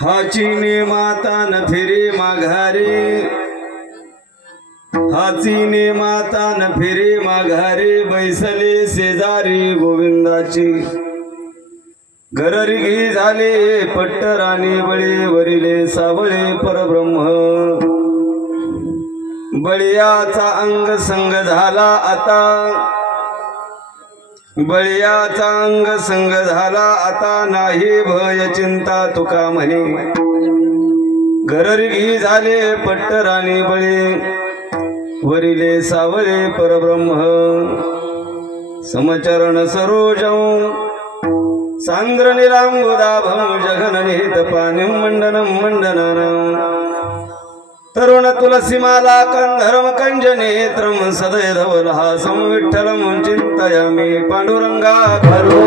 हाचीने माता न फिरे माघारे, हाचीने माता न फिरे माघारे, बैसले शेजारी गोविंदाची गररगी झाले पट्टराणी बळे, वरिले सावळे परब्रह्म बळियाचा अंग संग झाला आता, बळियाचा अंग संग झाला आता, नाही भय चिंता तुका म्हणे गररगी झाले पट्टराणी बळे, वरिले सावळे परब्रह्म समचरण सरोजं सांद्र निरांबुदाभं जघननिहित पानिं मंडनं मंडनानं तरुण तुलसीमाला कंधर्म कंजनेत्रं सदय धवलहासं विठ्ठलं चिंतयामि पांडुरंगा करो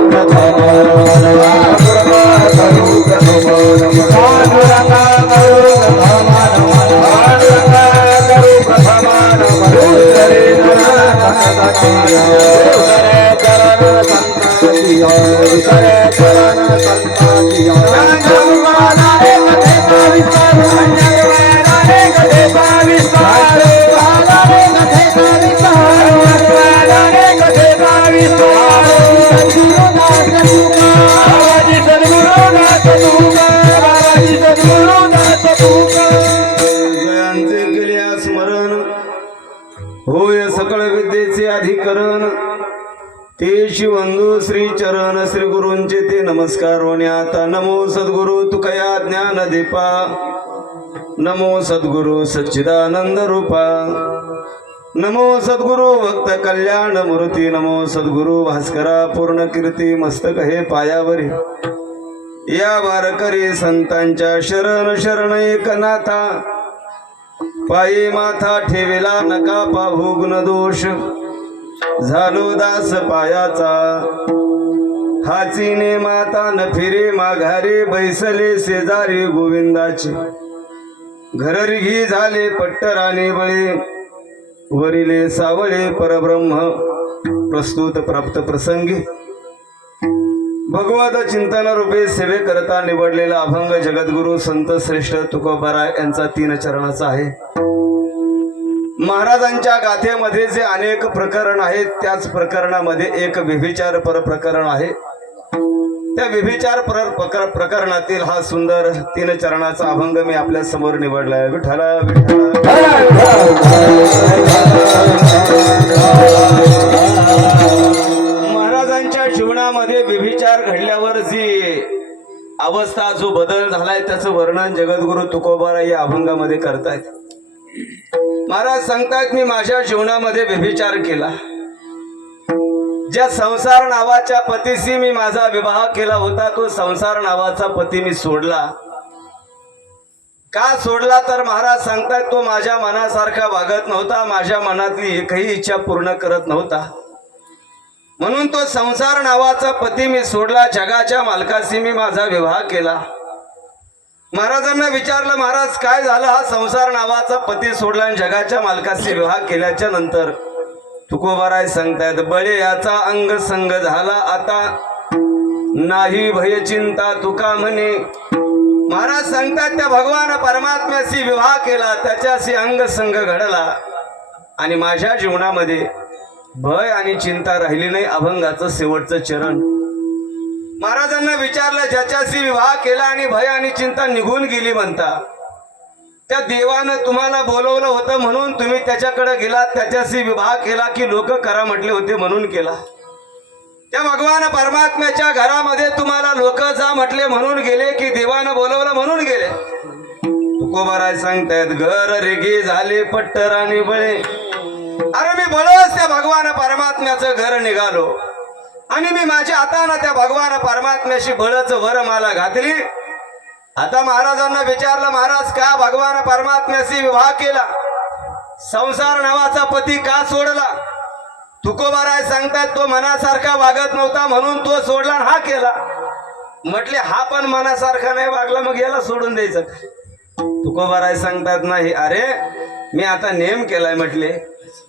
होय सकळ विद्येचे अधिकरण ते शिवंदू श्री चरण श्री गुरूंचे ते नमस्कार होणे आता। नमो सद्गुरु तुकया ज्ञान दीपा, नमो सद्गुरु सच्चिदानंद रूपा, नमो सद्गुरु भक्त कल्याण मूर्ती, नमो सद्गुरु भास्करा पूर्ण कीर्ती मस्तक हे पायावरी या वारकरी संतांच्या शरण शरण एकनाथा, पायी माथा ठेविला नका पाहू गुण दोष, झालो दास पायाचा हाचीने माता न फिरे माघारे, बैसले शेजारी गोविंदाचे घररघी झाले पट्टराणी बळे, वरिले सावळे परब्रह्म। प्रस्तुत प्राप्त प्रसंगी भगवत चिंतन रूपे सेवे करता निवडलेला अभंग जगद्गुरु संत श्रेष्ठ तुकोबाराय यांचा 3 चरणाचा आहे। महाराजांच्या गाथेमध्ये जे अनेक प्रकरण आहेत त्याच प्रकरणामध्ये एक व्यभिचार पर प्रकरण आहे। त्या व्यभिचार प्रकरणातील हा सुंदर 3 चरणाचा अभंग मी आपल्या समोर निवडलाय. विठ्ठला विठ्ठला. महाराजांच्या जीवनामध्ये व्यभिचार घडल्यावर जी अवस्था, जो बदल झालाय, त्याचं वर्णन जगद्गुरु तुकोबाराय या अभंगामध्ये करतायत. महाराज सांगतायत, मी माझ्या जीवनामध्ये व्यभिचार केला. ज्या संसार नावाच्या पतीशी मी माझा विवाह केला होता, तो संसार नावाचा पती मी सोडला. का सोडला तर महाराज सांगतायत, तो माझ्या मनासारखा वागत नव्हता, माझ्या मनातली एकही इच्छा पूर्ण करत नव्हता. म्हणून तो संसार नावाचा पती मी सोडला. जगाच्या मालकाशी मी माझा विवाह केला. महाराजांना विचारलं, महाराज काय झालं, हा संसार नावाचा पती सोडला आणि जगाच्या मालकाशी विवाह केल्याच्या नंतर? तुकोबाराय सांगतायत, बळे याचा अंग संग झाला आता, नाही भय चिंता तुका म्हणे. महाराज सांगतात, त्या भगवान परमात्म्याशी विवाह केला, त्याच्याशी अंग संग घडला आणि माझ्या जीवनामध्ये भय आणि चिंता राहिली नाही. अभंगाचं शेवटचं चरण. महाराजांना विचारलं, ज्याच्याशी विवाह केला आणि भय आणि चिंता निघून गेली म्हणता, त्या देवानं तुम्हाला बोलवलं होतं म्हणून तुम्ही त्याच्याकडे गेलात, त्याच्याशी विवाह केला की लोक करा म्हटले होते म्हणून केला? त्या भगवान परमात्म्याच्या घरामध्ये तुम्हाला लोक जा म्हटले म्हणून गेले की देवानं बोलवलं म्हणून गेले? तुकोबाराय सांगतायत, घर रेगी झाले पट्टर आणि बळे. अरे मी बळच त्या भगवान परमात्म्याचं घर निघालो आणि मी माझ्या हाताने त्या भगवान परमात्म्याशी बळच वर माला घातली. आता महाराजांना विचारलं, महाराज का भगवान परमात्म्याशी विवाह केला, संसार नावाचा पती का सोडला? तुकोबाराय सांगतात, तो मनासारखा वागत नव्हता म्हणून तो सोडला, हा केला. म्हटले, हा पण मनासारखा नाही वागला, मग याला सोडून द्यायचं? तुकोबाराय सांगतात, नाही, अरे मी आता नेम केलाय. म्हटले,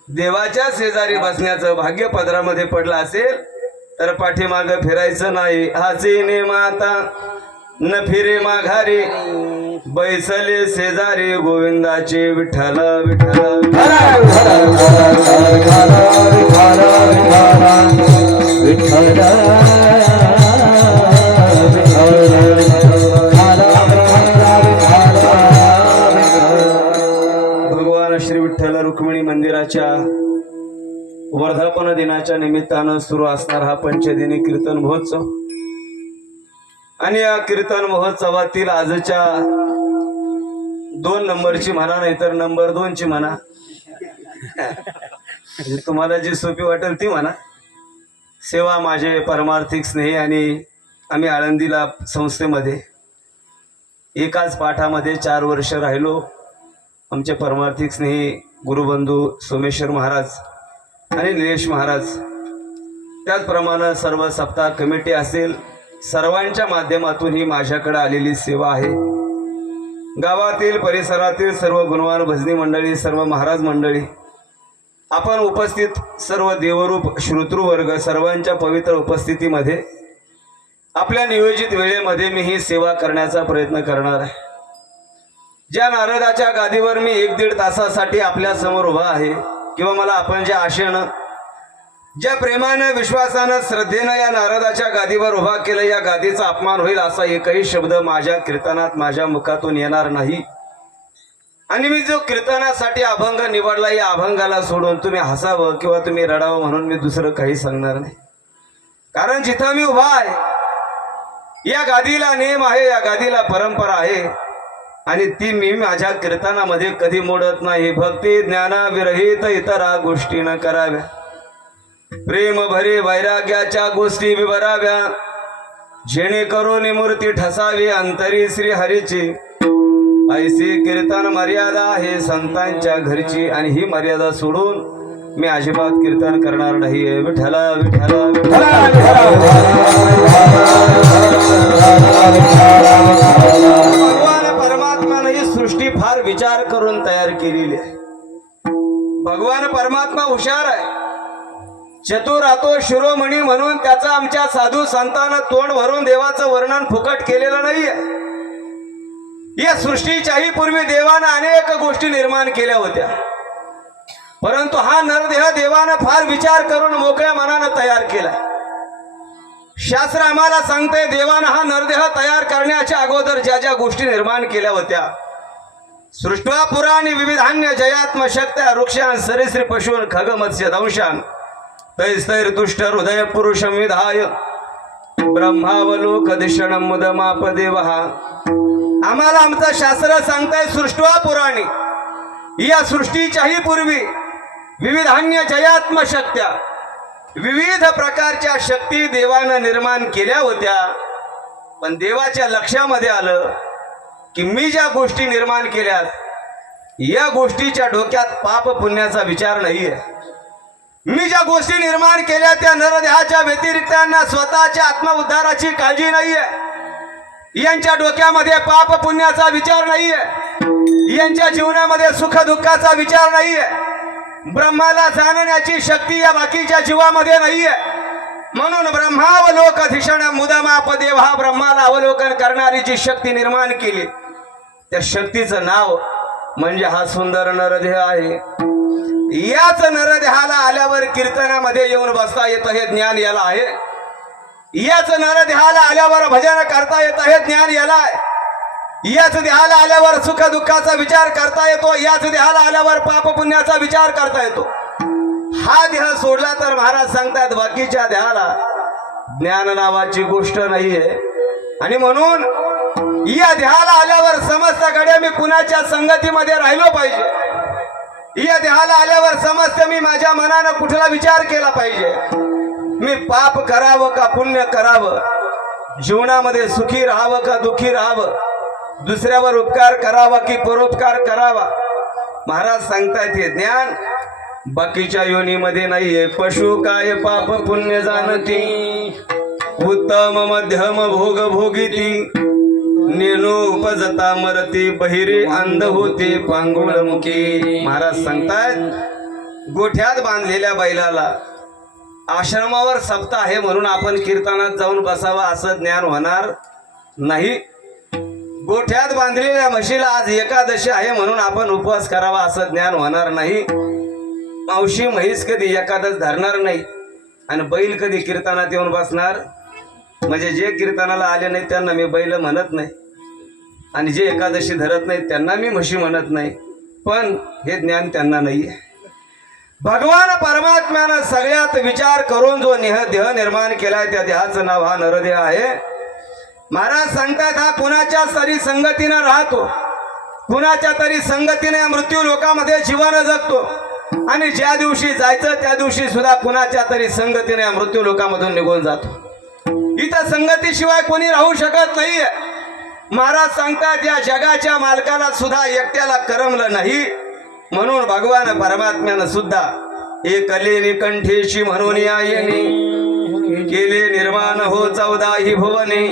देवाच्या शेजारी बसण्याचं भाग्य पदरामध्ये पडलं असेल तर पाठीमाग फिरायचं नाही. हाचे नेम आता न फिरे माघारी, बैसले शेजारी गोविंदाचे विठ्ठल विठ्ठल. भगवान श्री विठ्ठल रुक्मिणी मंदिराच्या वर्धापन दिनाच्या निमित्तानं सुरू असणार हा पंचदिनी कीर्तन महोत्सव. आणि या कीर्तन महोत्सवातील आजच्या 2 नंबरची म्हणा, नाही तर नंबर 2 ची म्हणा, तुम्हाला जी सोपी वाटेल ती म्हणा. सेवा माझे परमार्थिक स्नेही आणि आम्ही आळंदीला संस्थेमध्ये एकाच पाठामध्ये 4 वर्ष राहिलो. आमचे परमार्थिक स्नेही गुरुबंधू सोमेश्वर महाराज आणि निलेश महाराज, त्याचप्रमाणे सर्व सप्ताह कमिटी असेल, सर्वांच्या माध्यमातून ही माझ्याकडे आलेली सेवा आहे. गावातील परिसरातील सर्व गुणवान भजनी मंडळी, सर्व महाराज मंडळी, आपण उपस्थित सर्व देवरूप श्रोतृ वर्ग, सर्वांच्या पवित्र उपस्थितीमध्ये आपल्या नियोजित वेळेमध्ये मी ही सेवा करण्याचा प्रयत्न करणार आहे. ज्या नारदाच्या गादीवर मी 1-1.5 तासासाठी आपल्या समोर उभा आहे, किंवा मला आपण ज्या आशेनं, ज्या प्रेमानं, विश्वासानं, श्रद्धेनं या नारदाच्या गादीवर उभा केलं, या गादीचा अपमान होईल असा एकही शब्द माझ्या कीर्तनात माझ्या मुखातून येणार नाही. आणि मी जो कीर्तनासाठी अभंग निवडला, या अभंगाला सोडून तुम्ही हसावं किंवा तुम्ही रडावं म्हणून मी दुसरं काही सांगणार नाही. कारण जिथं मी उभा आहे, या गादीला नेम आहे, या गादीला परंपरा आहे आणि ती मी माझ्या कीर्तनामध्ये कधी मोडत नाही. भक्ती ज्ञाना विरहित इतरा गोष्टी न कराव्या, प्रेम भरे वैराग्याच्या गोष्टी विवराव्या, जेणेकरून मूर्ती ठसावी अंतरी श्री हरीची. ऐसी कीर्तन मर्यादा आहे संतांच्या घरची, आणि ही मर्यादा सोडून मी अजिबात कीर्तन करणार नाही. विठ्ठला विठ्ठला भगवान परमात्माने ही सृष्टी फार विचार करून तयार केलेली आहे. भगवान परमात्मा हुशार आहे, चतुर राहतो शिरोमणी म्हणून त्याचं आमच्या साधू संतांना तोंड भरून देवाचं वर्णन फुकट केलेलं नाहीये. या सृष्टीच्याही पूर्वी देवानं अनेक गोष्टी निर्माण केल्या होत्या, परंतु हा नरदेह देवानं फार विचार करून मोकळ्या मनानं तयार केला. शास्त्र आम्हाला सांगते देवानं हा नरदेह तयार करण्याच्या अगोदर ज्या ज्या गोष्टी निर्माण केल्या होत्या, सृष्ट्वा पुराणी विविधान्य जयात्म शक्त्या वृक्षान सरीसृप पशून खग मत्स्य दंशान तैस्तैर्तुष्ट हृदय पुरुषम विधाय ब्रह्मावलोक दिशणम मुदमाप देवहा. आम्हाला आमचं शास्त्र सांगताय सृष्ट्वा पुराणी, या सृष्टीच्याही पूर्वी विविधान्य जयात्म शक्त्या, विविध प्रकारच्या शक्ती देवानं निर्माण केल्या होत्या. पण देवाच्या लक्षामध्ये आलं की मी ज्या गोष्टी निर्माण केल्यात या गोष्टीच्या डोक्यात पाप पुण्याचा विचार नाहीये. मी ज्या गोष्टी निर्माण केल्या त्या नरदेहाच्या व्यतिरिक्त त्यांना स्वतःच्या आत्मउद्धाराची काळजी नाहीये. यांच्या डोक्यामध्ये पाप पुण्याचा विचार नाहीये. यांच्या जीवनामध्ये सुख दुःखाचा विचार नाहीये. ब्रह्माला जाणण्याची शक्ती या बाकीच्या जीवामध्ये नाहीये. म्हणून ब्रह्मावलोकधिषण मुदमाप देव, हा ब्रह्माला अवलोकन करणारी जी शक्ती निर्माण केली त्या शक्तीचं नाव म्हणजे हा सुंदर नरदेह आहे. याच नरदेहाला आल्यावर कीर्तनामध्ये येऊन बसता येतं हे ज्ञान याला आहे. याच नरदेहाला आल्यावर भजन करता येतं हे ज्ञान याला आहे. याच देहाला आल्यावर सुख दुःखाचा विचार करता येतो. याच देहाला आल्यावर पाप पुण्याचा विचार करता येतो. हा देह सोडला तर महाराज सांगतात बाकीच्या देहाला ज्ञान नावाची गोष्ट नाहीये. आणि म्हणून या देहाला आल्यावर समस्तकडे मी कुणाच्या संगतीमध्ये राहिलो पाहिजे. या देहाला आल्यावर समस्त मी माझ्या मनानं कुठला विचार केला पाहिजे. मी पाप करावं का पुण्य करावं, जीवनामध्ये सुखी राहावं का दुःखी राहावं, दुसऱ्यावर उपकार करावा की परोपकार करावा. महाराज सांगतायत हे ज्ञान बाकीच्या योनीमध्ये नाहीये. पशु काय पाप पुण्य जाणती, उत्तम मध्यम भोग भोगिती, नेनो उपजता मरती, बहिरे अंध होते पांगुळ मुखी. महाराज सांगतायत गोठ्यात बांधलेल्या बैलाला आश्रमावर सप्ताह आहे म्हणून आपण कीर्तनात जाऊन बसावा असं ज्ञान होणार नाही. गोठ्यात बांधलेल्या म्हशीला आज एकादशी आहे म्हणून आपण उपवास करावा असं ज्ञान होणार नाही. मावशी म्हैस कधी एकादश धरणार नाही आणि बैल कधी कीर्तनात येऊन बसणार. म्हणजे जे कीर्तनाला आले नाही त्यांना मी बैल म्हणत नाही आणि जे एकादशी धरत नाही त्यांना मी म्हशी म्हणत नाही. पण हे ज्ञान त्यांना नाहीये. भगवान परमात्म्यानं सगळ्यात विचार करून जो देह निर्माण केलाय त्या देहाचं नाव हा नरदेह आहे. महाराज सांगतात हा कुणाच्या तरी संगतीनं राहतो, कुणाच्या तरी संगतीने मृत्यू लोकामध्ये जीवन जगतो आणि ज्या दिवशी जायचं त्या दिवशी सुद्धा कुणाच्या तरी संगतीने मृत्यू लोकामधून निघून जातो. इथं संगतीशिवाय कोणी राहू शकत नाहीये. महाराज सांगतात या जगाच्या मालकाला सुद्धा एकट्याला करमलं नाही. म्हणून भगवान परमात्म्यानं सुद्धा एकले कंठेशी म्हणून आयनी केले निर्माण हो 14 भुवने,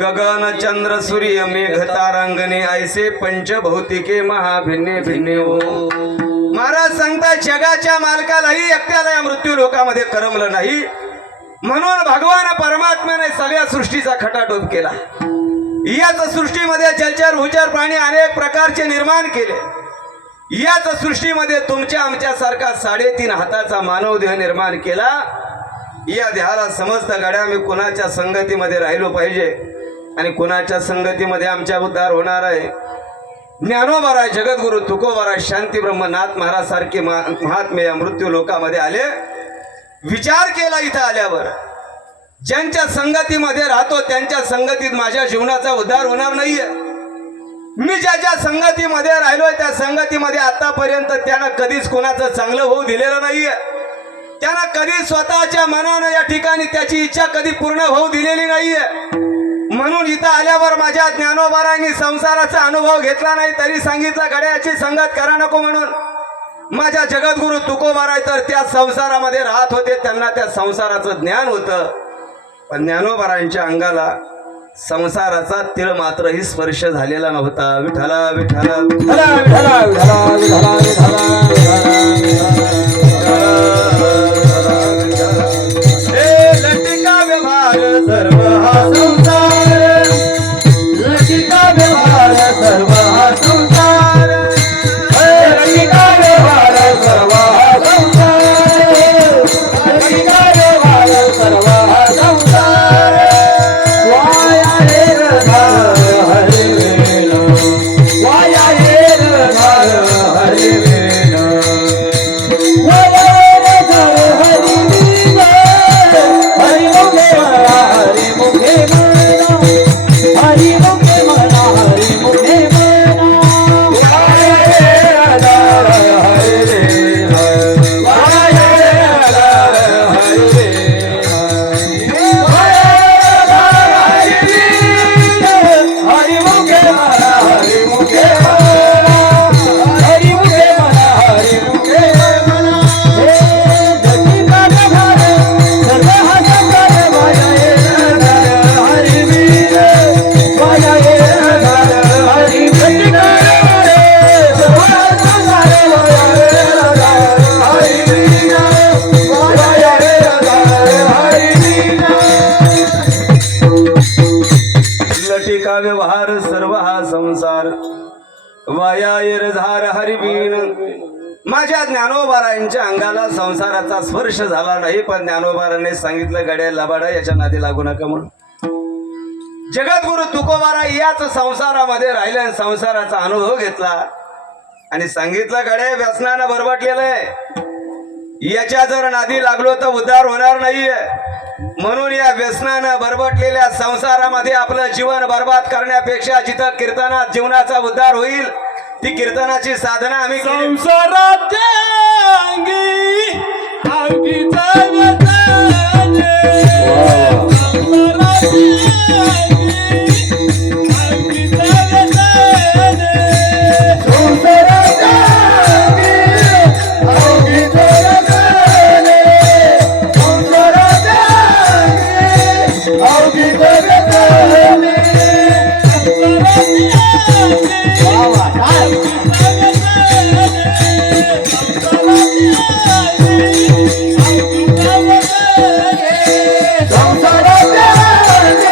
गगन चंद्र सूर्य मेघ तारांगणे ऐसे पंचभौतिके महाभिन्ने भिन्ने हो. महाराज सांगतात जगाच्या मालकालाही एकट्याला या मृत्यू लोकामध्ये करमलं नाही. म्हणून भगवान परमात्म्याने सगळ्या सृष्टीचा खटाटोप केला. याच सृष्टीमध्ये जलचर भूचर प्राणी अनेक प्रकारचे निर्माण केले. याच सृष्टीमध्ये तुमच्या आमच्यासारखा 3.5 हाताचा मानव देह निर्माण केला. या देहाला समस्त गड्या मी कुणाच्या संगतीमध्ये राहिलो पाहिजे आणि कुणाच्या संगतीमध्ये आमच्या उद्धार होणार आहे. ज्ञानोबा जगद्गुरु तुकोबा शांती ब्रह्मनाथ महाराज सारखे महात्मे या मृत्यू लोकामध्ये आले. विचार केला इथं आल्यावर ज्यांच्या संगतीमध्ये राहतो त्यांच्या संगतीत माझ्या जीवनाचा उद्धार होणार नाहीये. मी ज्या ज्या संगतीमध्ये राहिलोय त्या संगतीमध्ये आतापर्यंत त्यानं कधीच कोणाचं चांगलं होऊ दिलेलं नाहीये. त्यानं कधी स्वतःच्या मनानं या ठिकाणी त्याची इच्छा कधी पूर्ण होऊ दिलेली नाहीये. म्हणून इथं आल्यावर माझ्या ज्ञानोबारांनी संसाराचा अनुभव घेतला नाही तरी सांगितलं गड्याची संगत करा नको म्हणून. माझ्या जगद्गुरु तुकोबाराय तर त्या संसारामध्ये राहत होते, त्यांना त्या संसाराचं ज्ञान होतं. पण ज्ञानोबारांच्या अंगाला संसाराचा तिळ मात्रही स्पर्श झालेला नव्हता. विठ्ठला विठ्ठला विठ्ठला विठ्ठला विठ्ठला हे लटिका व्यवहार सर्व हा संसार, लटिका व्यवहार सर्व हा संसार, लटिका व्यवहार सर्व हा संसार, लटिका व्यवहार सर्व हा संसार. का व्यवहार सर्व हा संसार वाया झार हरिबीन. माझ्या ज्ञानोबारायांच्या अंगाला संसाराचा स्पर्श झाला नाही, पण ज्ञानोबारांनी सांगितलं गड्या लबाडा याच्या नादी लागू नका म्हणून. जगद्गुरु तुकोबारा याच संसारामध्ये राहिले आणि संसाराचा अनुभव घेतला आणि सांगितलं गड्या व्यसनानं बरबटलेलं आहे, याच्या जर नादी लागलो तर उद्धार होणार नाहीये. म्हणून या व्यसनानं बरबटलेल्या संसारामध्ये आपलं जीवन बर्बाद करण्यापेक्षा जिथं कीर्तनात जीवनाचा उद्धार होईल ती कीर्तनाची साधना आम्ही केली. संसाराच्या अंगी अंगीचा व्यसने, संसाराच्या अंगी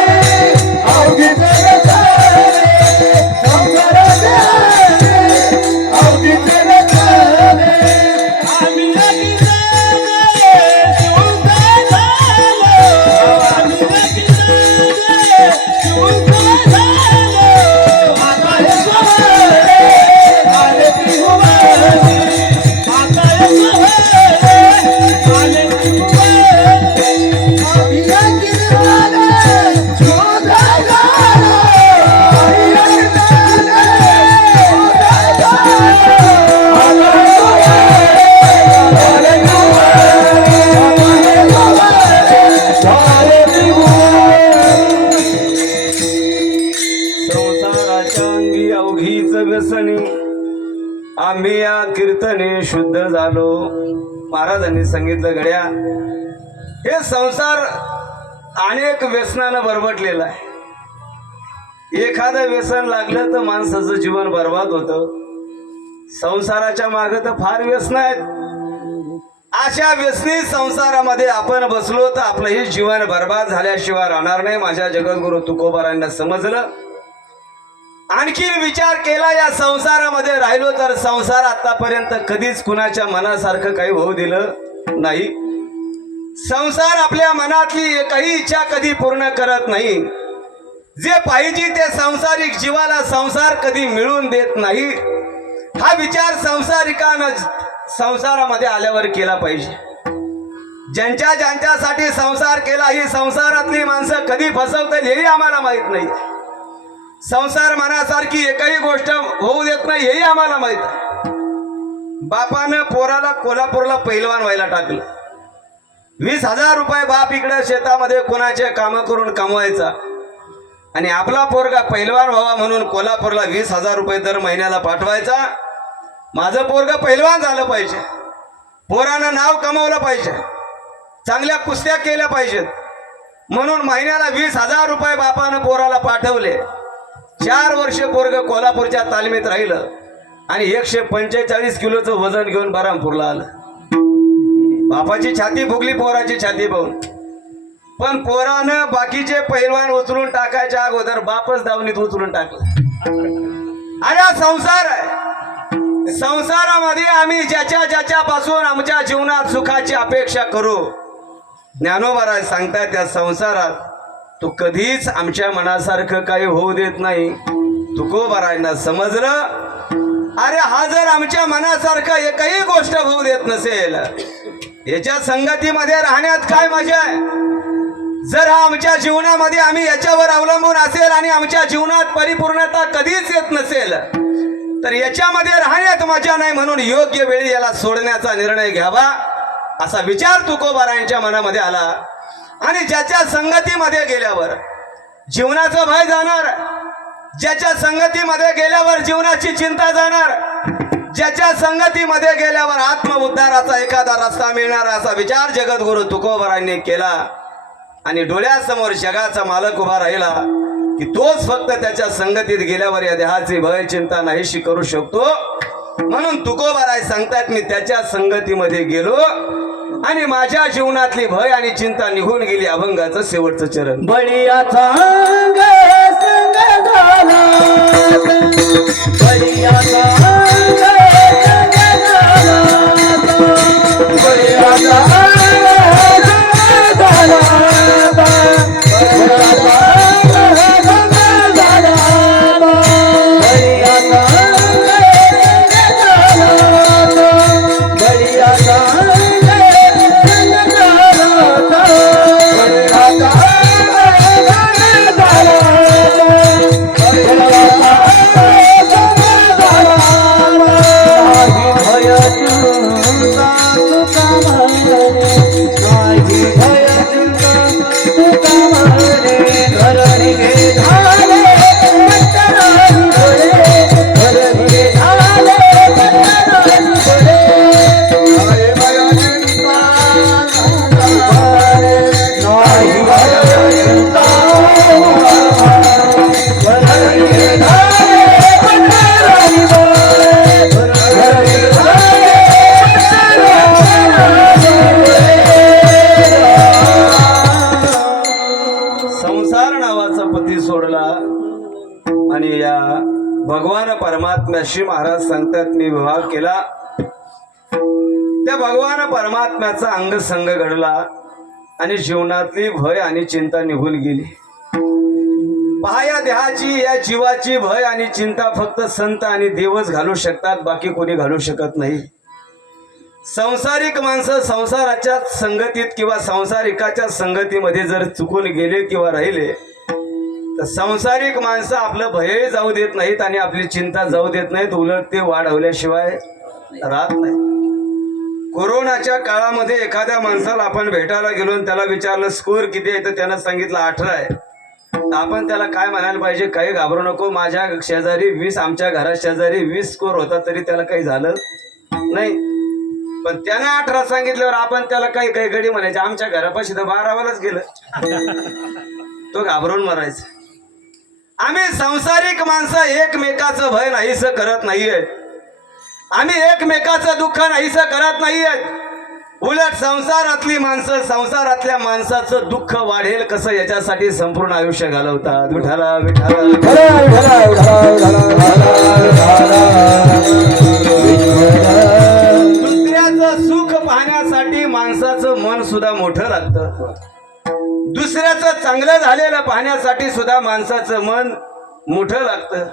अंगीचा व्यसने, संसाराच्या अंगी अंगीचा व्यसने, संसाराच्या अंगी अंगीचा व्यसने, आम्ही या कीर्तने शुद्ध झालो. महाराजांनी सांगितलं गड्या हे संसार अनेक व्यसनानं बरबटलेला आहे. एखादं व्यसन लागलं तर माणसाचं जीवन बर्बाद होतं. संसाराच्या मागं तर फार व्यसन आहेत. अशा व्यसनी संसारामध्ये आपण बसलो तर आपलंही जीवन बर्बाद झाल्याशिवाय राहणार नाही. माझ्या जगद्गुरु तुकोबारांना समजलं. आणखी विचार केला, या संसारामध्ये राहिलो तर संसार आतापर्यंत कधीच कुणाच्या मनासारखं काही होऊ दिलं नाही. संसार आपल्या मनातली एकही इच्छा कधी पूर्ण करत नाही. जे पाहिजे ते सांसारिक जीवाला संसार कधी मिळून देत नाही. हा विचार संसारिकानं संसारामध्ये आल्यावर केला पाहिजे. ज्यांच्या ज्यांच्यासाठी संसार केला ही संसारातली माणसं कधी फसवतील हेही आम्हाला माहित नाही. संसार मनासारखी एकही गोष्ट होऊ देत नाही हेही आम्हाला माहित आहे. बापानं पोराला कोल्हापूरला पैलवान व्हायला टाकलं. 20,000 रुपये बाप इकडे शेतामध्ये कोणाचे काम करून कमवायचा आणि आपला पोरगा पैलवान व्हावा म्हणून कोल्हापूरला 20,000 रुपये दर महिन्याला पाठवायचा. माझं पोरगा पैलवान झालं पाहिजे, पोरानं नाव कमवलं पाहिजे, चांगल्या कुस्त्या केल्या पाहिजेत म्हणून महिन्याला 20,000 रुपये बापानं पोराला पाठवले. 4 वर्ष पोरग कोल्हापूरच्या तालमीत राहिलं आणि 145 किलोचं वजन घेऊन बरामपूरला आलं. बापाची छाती फुगली पोराची छाती पाहून. पण पोरानं बाकीचे पैलवान उचलून टाकायच्या अगोदर बापच दावणीत उचलून टाकलं. अरे संसार आहे. संसारामध्ये आम्ही ज्याच्या पासून आमच्या जीवनात सुखाची अपेक्षा करू, ज्ञानोबा सांगताय त्या संसारात तो कधीच आमच्या मनासारखं काही होऊ देत नाही. तुकोबारायांना समजलं, अरे हा जर आमच्या मनासारखं एकही गोष्ट होऊ देत नसेल याच्या संगतीमध्ये राहण्यात काय मजा आहे. जर हा आमच्या जीवनामध्ये आम्ही याच्यावर अवलंबून असेल आणि आमच्या जीवनात परिपूर्णता कधीच येत नसेल तर याच्यामध्ये राहण्यात मजा नाही. म्हणून योग्य वेळी याला सोडण्याचा निर्णय घ्यावा असा विचार तुकोबारायांच्या मनामध्ये आला. आणि ज्याच्या संगतीमध्ये गेल्यावर जीवनाचं भय जाणार, ज्याच्या संगतीमध्ये गेल्यावर जीवनाची चिंता जाणार, ज्याच्या संगतीमध्ये गेल्यावर आत्मउद्धाराचा एखादा रस्ता मिळणार असा विचार जगद्गुरु तुकोबारायांनी केला. आणि डोळ्यासमोर जगाचा मालक उभा राहिला की तोच फक्त त्याच्या संगतीत गेल्यावर या देहाची भय चिंता नाहीशी करू शकतो. म्हणून तुकोबाराय सांगतात, मी त्याच्या संगतीमध्ये गेलो आणि माझ्या जीवनातली भय आणि चिंता निघून गेली. अभंगाचं शेवटचं चरण. बळीयाचा अंग संग संसार नावाचा पती सोडला आणि या भगवान परमात्म्याशी महाराज सांगतात मी विवाह केला. त्या भगवान परमात्म्याचा अंग संग घडला आणि जीवनातली भय आणि चिंता निघून गेली. पहा या देहाची या जीवाची भय आणि चिंता फक्त संत आणि देवच घालू शकतात, बाकी कोणी घालू शकत नाही. संसारिक माणसं संसाराच्या संगतीत किंवा संसारिकाच्या संगतीमध्ये जर चुकून गेले किंवा राहिले तर संसारिक माणसं आपलं भयही जाऊ देत नाहीत आणि आपली चिंता जाऊ देत नाहीत, उलट ते वाढवल्याशिवाय राहत नाही. कोरोनाच्या काळामध्ये एखाद्या माणसाला आपण भेटायला गेलो आणि त्याला विचारलं स्कोर किती आहे तर त्यानं सांगितलं 18 आहे. तर आपण त्याला काय म्हणायला पाहिजे, काही घाबरू नको, माझ्या शेजारी 20, आमच्या घरा शेजारी 20 स्कोर होता तरी त्याला काही झालं नाही. पण त्यानं 18 सांगितल्यावर आपण त्याला काही काही गडी म्हणायचे, आमच्या घरापाशी तर 12वालाच गेलं. तो घाबरून मरायचा. आम्ही संसारिक माणसं एकमेकाचं भय नाहीसं करत नाहीये, आम्ही एकमेकाचं दुःख नाहीसं करत नाहीये. उलट संसारातली माणसं संसारातल्या माणसाचं दुःख वाढेल कसं याच्यासाठी संपूर्ण आयुष्य घालवतात. विठाला दुसऱ्याचं सुख पाहण्यासाठी माणसाचं मन सुद्धा मोठं लागतं. दुसऱ्याचं चांगलं झालेलं पाहण्यासाठी सुद्धा माणसाचं मन मोठं लागतं.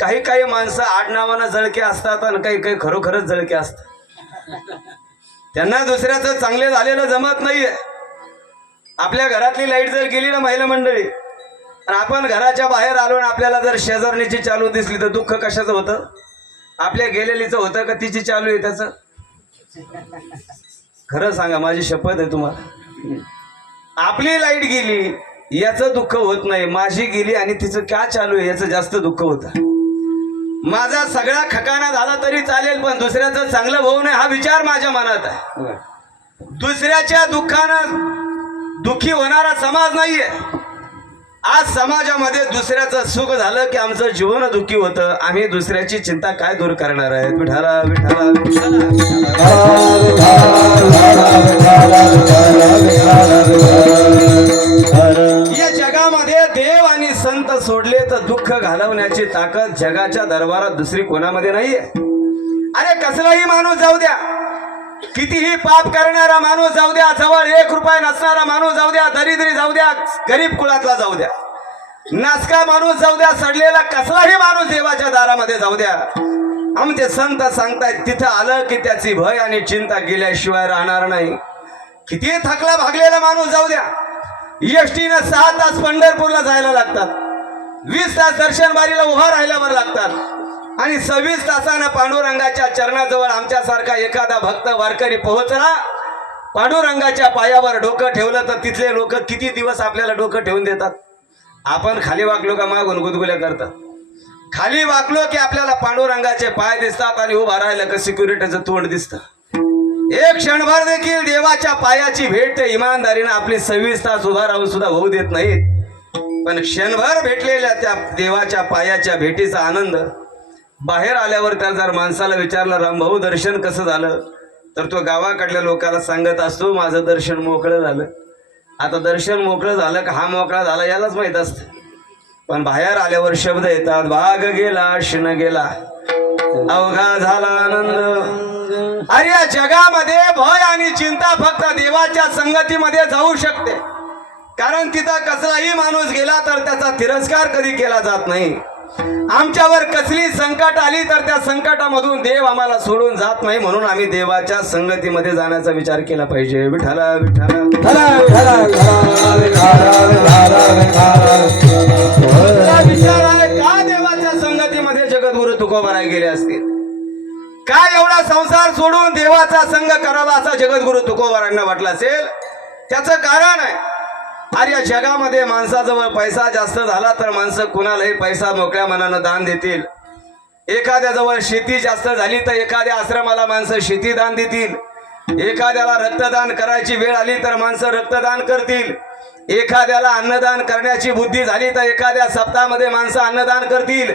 काही काही माणसं आडनावानं जळके असतात आणि काही काही खरोखरच जळके असतात. त्यांना दुसऱ्याचं चांगले झालेलं जमत नाहीये. आपल्या घरातली लाईट जर गेली ना महिला मंडळी आणि आपण घराच्या बाहेर आलो आणि आपल्याला जर शेजारणीची चालू दिसली तर दुःख कशाचं होतं, आपल्या गेलेलीचं होतं का तिची चालू आहे त्याचं? खरं सांगा, माझी शपथ आहे तुम्हाला. आपली लाईट गेली याचं दुःख होत नाही, माझी गेली आणि तिचं काय चालू आहे याचं जास्त दुःख होतं. माझा सगळा खकाना झाला तरी चालेल पण दुसऱ्याचं चांगलं होऊ नये हा विचार माझ्या मनात आहे. दुसऱ्याच्या दुःखानं दुःखी होणारा समाज नाहीये. आज समाजामध्ये दुसऱ्याचं सुख झालं की आमचं जीवन दुःखी होतं. आम्ही दुसऱ्याची चिंता काय दूर करणार आहे. विठाला विठाला या जगामध्ये देव आणि संत सोडले तर दुःख घालवण्याची ताकद जगाच्या दरबारात दुसरी कोणामध्ये नाहीये. अरे कसलाही माणूस जाऊ द्या, कितीही पाप करणारा माणूस जाऊ द्या, जवळ 1 रुपया नसणारा माणूस जाऊ द्या, दरिद्री जाऊ द्या, गरीब कुळातला जाऊ द्या, नासका माणूस जाऊ द्या, सडलेला कसलाही माणूस देवाच्या दारामध्ये जाऊ द्या, आमचे संत सांगतायत तिथं आलं की त्याची भय आणि चिंता गेल्याशिवाय राहणार नाही. किती थकला भागलेला माणूस जाऊ द्या, एसटीनं 6 तास पंढरपूरला जायला लागतात, 20 तास दर्शनबारीला उभा राहिल्यावर लागतात आणि 26 तासानं पांडुरंगाच्या चरणाजवळ आमच्यासारखा एखादा भक्त वारकरी पोहोचला, पांडुरंगाच्या पायावर डोकं ठेवलं तर तिथले लोक किती दिवस आपल्याला डोकं ठेवून देतात. आपण खाली वाकलो का मागून गुदगुल्या करतात, खाली वाकलो की आपल्याला पांडुरंगाचे पाय दिसतात आणि उभा राहिलं का सिक्युरिटीचं तोंड दिसतं. एक क्षणभर देखील देवाच्या पायाची भेट इमानदारीनं आपली 26 तास उभा राहून सुद्धा होऊ देत नाहीत. पण क्षणभर भेटलेल्या त्या देवाच्या पायाच्या भेटीचा आनंद बाहेर आल्यावर त्या जर माणसाला विचारलं रामभाऊ दर्शन कसं झालं तर तो गावाकडल्या लोकांना सांगत असतो माझं दर्शन मोकळं झालं. आता दर्शन मोकळं झालं का हा मोकळा झाला यालाच माहित असतं. पण बाहेर आल्यावर शब्द येतात, वाघ गेला शिण गेला अवघा झाला आनंद. अरे या जगामध्ये भय आणि चिंता फक्त देवाच्या संगतीमध्ये जाऊ शकते, कारण तिथं कसलाही माणूस गेला तर त्याचा तिरस्कार कधी केला जात नाही. आमच्यावर कसली संकट आली तर त्या संकटामधून देव आम्हाला सोडून जात नाही, म्हणून आम्ही देवाच्या संगतीमध्ये जाण्याचा विचार केला पाहिजे. विठ्ठला विठ्ठला विचार आहे, का देवाच्या संगतीमध्ये जगद्गुरु तुकोबाराय गेले असतील? काय एवढा संसार सोडून देवाचा संग करावा असा जगद्गुरु तुकोबारायांना वाटलं असेल? त्याचं कारण आहे, अरे या जगामध्ये माणसाजवळ पैसा जास्त झाला तर माणसं कुणालाही पैसा मोकळ्या मनानं दान देतील. एखाद्याजवळ शेती जास्त झाली तर एखाद्या आश्रमाला माणसं शेती दान देतील. एखाद्याला रक्तदान करायची वेळ आली तर माणसं रक्तदान करतील. एखाद्याला अन्नदान करण्याची बुद्धी झाली तर एखाद्या सप्ताहामध्ये माणसं अन्नदान करतील.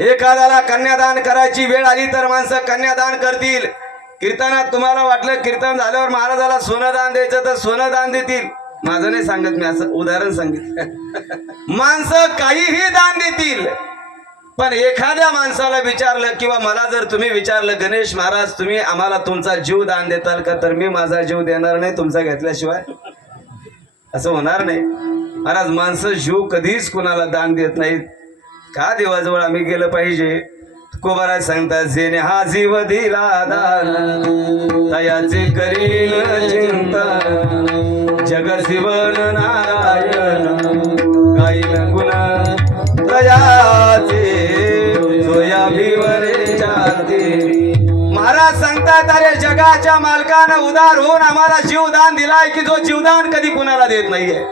एखाद्याला कन्यादान करायची वेळ आली तर माणसं कन्यादान करतील. कीर्तनात तुम्हाला वाटलं कीर्तन झाल्यावर महाराजाला सोनं दान द्यायचं तर सोनं दान देतील. माझं नाही सांगत, मी असं उदाहरण सांगितलं. माणसं काहीही दान देतील, पण एखाद्या माणसाला विचारलं किंवा मला जर तुम्ही विचारलं, गणेश महाराज तुम्ही आम्हाला तुमचा जीव दान देताल का, तर मी माझा जीव देणार नाही तुमचा घेतल्याशिवाय. असं होणार नाही महाराज. माणसं जीव कधीच कुणाला दान देत नाहीत. का देवाजवळ आम्ही गेलं पाहिजे? तुकोबाराय सांगतात, जेने हा जीव दिला दान तयाचे करीन चिंतन, जग जीवन नारायण गाईन गुण तयाचे जोया भिवरे चालते. महाराज सांगतात, अरे जगाच्या मालकानं उदार होऊन आम्हाला जीवदान दिलाय की जो जीवदान कधी कुणाला देत नाहीये.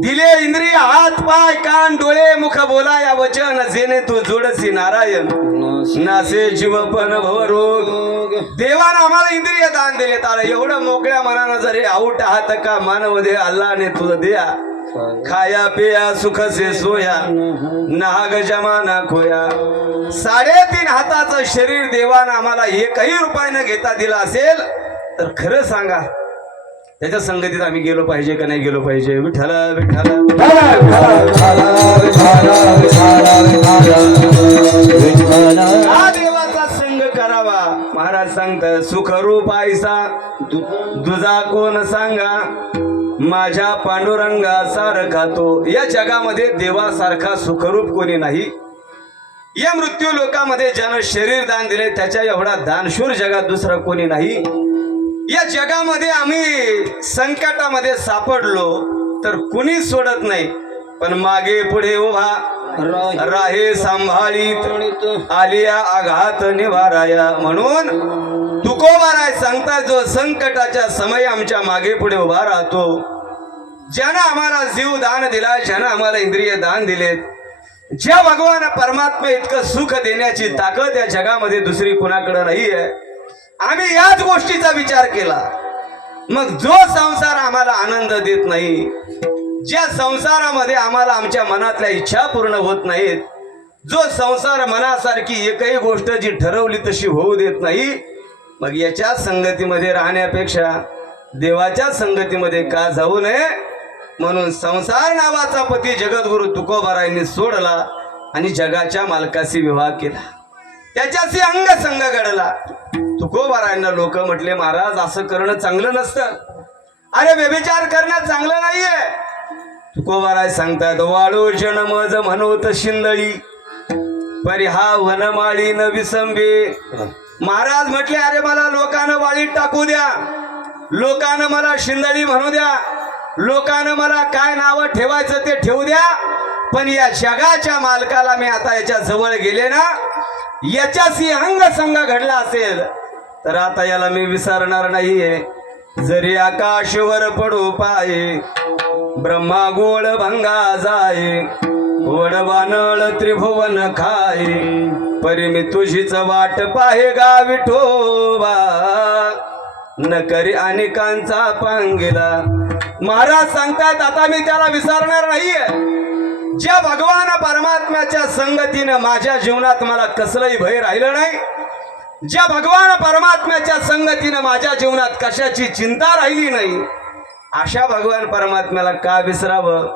दिले इंद्रिय हात पाय कान डोळे मुख बोला या वचन, जेने तू जोडसी नारायण नासे जीवपण भवरोग. देवानं आम्हाला इंद्रिय दान दिले, तर एवढं मोकळ्या मनानं जर हे आऊट आहात का मानव दे अल्लाने तुझं द्या. खाया पिया सुख से सोया नाग जमाना खोया. 3.5 हाताचं शरीर देवानं आम्हाला एकही रुपयानं घेता दिला असेल तर खरं सांगा त्याच्या संगतीत आम्ही गेलो पाहिजे का नाही गेलो पाहिजे? विठ्ठला विठ्ठला हा देवाचा संग करावा. महाराज सांगतात, सुखरूप आयसा तुझा कोण सांगा, माझ्या पांडुरंगा सारखा तो. या जगामध्ये देवासारखा सुखरूप कोणी नाही. या मृत्यू लोकामध्ये ज्यानं शरीर दान दिले त्याच्या एवढा दानशूर जगात दुसरा कोणी नाही. या जगामध्ये आम्ही संकटामध्ये सापडलो तर कुणी सोडत नाही, पण मागे पुढे उभा राहे सांभाळीत आलिया आघात निवाराया. म्हणून तुकोबाराय सांगतात, जो संकटाच्या समय आमच्या मागे पुढे उभा राहतो, ज्यानं आम्हाला जीव दान दिला, ज्यानं आम्हाला इंद्रिय दान दिलेत, ज्या भगवान परमात्मा इतकं सुख देण्याची ताकद या जगामध्ये दुसरी कुणाकडे नाहीये. आम्ही याच गोष्टीचा विचार केला. मग जो संसार आम्हाला आनंद देत नाही, ज्या संसारामध्ये आम्हाला आमच्या मनातल्या इच्छा पूर्ण होत नाहीत, जो संसार मनासारखी एकही गोष्ट जी ठरवली तशी होऊ देत नाही, मग याच्या संगतीमध्ये राहण्यापेक्षा देवाच्या संगतीमध्ये का जाऊ नये? म्हणून संसार नावाचा पती जगद्गुरु तुकोबारायांनी सोडला आणि जगाच्या मालकाशी विवाह केला, त्याच्याशी अंग संग घडला. तुकोबारायांना लोक म्हटले, महाराज असं करणं चांगलं नसतं, अरे व्यभिचार करणं चांगलं नाहीये. तुकोबाराय सांगतात, वाळू जनमज म्हणोत शिंदळी परी हा वनमाळी न विसंबे. महाराज म्हटले, अरे मला लोकांना वाळीत टाकू द्या, लोकांना मला शिंदळी म्हणू द्या, लोकांना मला काय नाव ठेवायचं ते ठेवू द्या, पण या जगाच्या मालकाला मी आता याच्या जवळ गेले ना, याच्याशी अंग संग घडला असेल तर आता याला मी विसरणार नाहीये. जरी आकाशवर पडू पाये ब्रह्मा गोळ भंगा जाये, वडवानळ त्रिभुवन खाये, परी मी तुझीच वाट पाहे गा विठोबा, न करी अनेकांचा पांगिला. महाराज सांगतात, आता मी त्याला विसरणार नाहीये. ज्या भगवान परमात्म्याच्या संगतीनं माझ्या जीवनात मला कसलंही भय राहिलं नाही, ज्या भगवान परमात्म्याच्या संगतीनं माझ्या जीवनात कशाची चिंता राहिली नाही, अशा भगवान परमात्म्याला का विसरावं?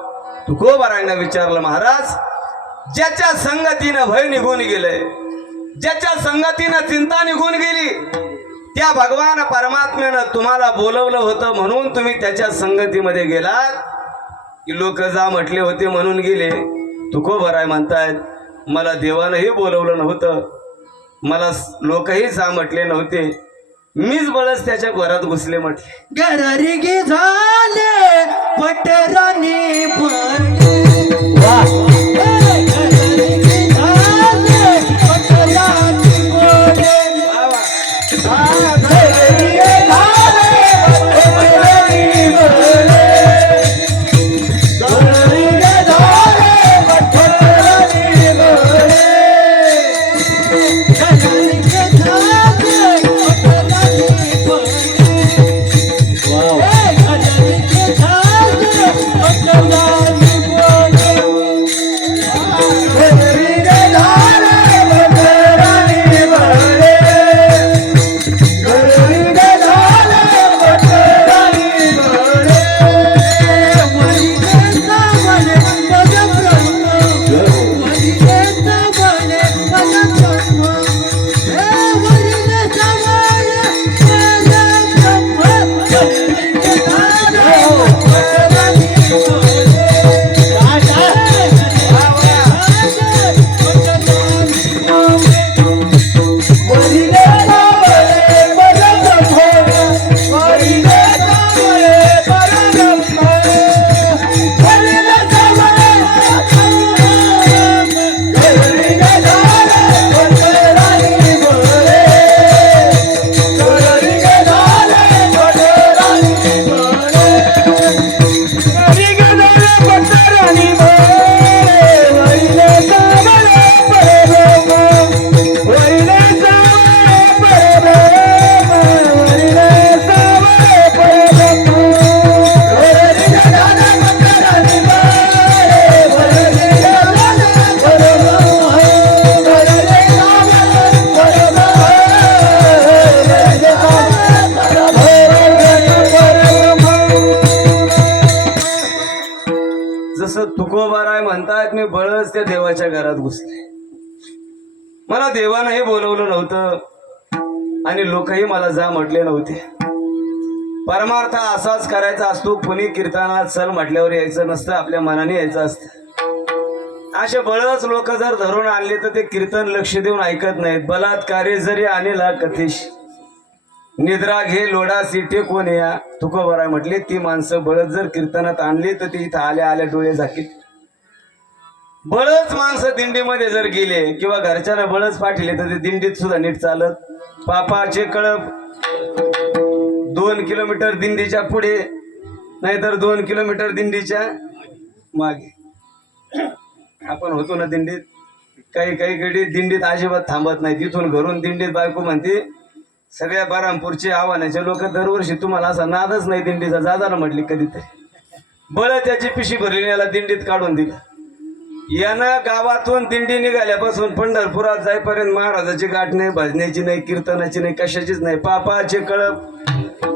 तुकोबारायनं विचारलं, महाराज ज्याच्या संगतीनं भय निघून गेलंय, ज्याच्या संगतीनं चिंता निघून गेली, त्या भगवान परमात्म्यानं तुम्हाला बोलवलं होतं म्हणून तुम्ही त्याच्या संगतीमध्ये गेलात की लोक जा म्हटले होते म्हणून गेले? तुकोबाराय म्हणतायत, मला देवानंही बोलवलं नव्हतं, मला लोकही जा म्हटले नव्हते, मीच बळच त्याच्या घरात घुसले म्हटले. गरारी झाले पटरानी पडले. तुकोबाराय म्हणतात, मी बळच त्या देवाच्या घरात घुसले, मला देवानंही बोलवलं नव्हतं आणि लोकही मला जा म्हटले नव्हते. परमार्थ असाच करायचा असतो, कुणी कीर्तनात चल म्हटल्यावर यायचं नसतं, आपल्या मनाने यायचं असतं. असे बळच लोक जर धरून आणले तर ते कीर्तन लक्ष देऊन ऐकत नाहीत. बलात्कारे जरी आणला कथेश, निद्रा घे लोडा सिटे कोण या. तुकोबाराय म्हटले, ती माणसं बळच जर कीर्तनात आणली तर ती इथं आल्या आल्या डोळे झाकीत. बळच माणसं दिंडीमध्ये जर गेले किंवा घरच्याला बळच पाठवले तर ते दिंडीत सुद्धा नीट चालत. पापाचे कळप 2 किलोमीटर दिंडीच्या पुढे, नाहीतर 2 किलोमीटर दिंडीच्या मागे. आपण होतो ना दिंडीत, काही गडी दिंडीत अजिबात थांबत नाही. तिथून घरून दिंडीत बायको म्हणते, सगळ्या बरामपूरचे आव्हानाचे लोक दरवर्षी तुम्हाला असा नादच नाही दिंडीचा, जादा ना म्हटली कधीतरी. बळ त्याची पिशी भरली, याला दिंडीत काढून दिली. यानं गावातून दिंडी निघाल्यापासून पंढरपुरात जाईपर्यंत महाराजाची गाठ नाही, भजण्याची नाही, कीर्तनाची नाही, कशाचीच नाही. पापाचे कळप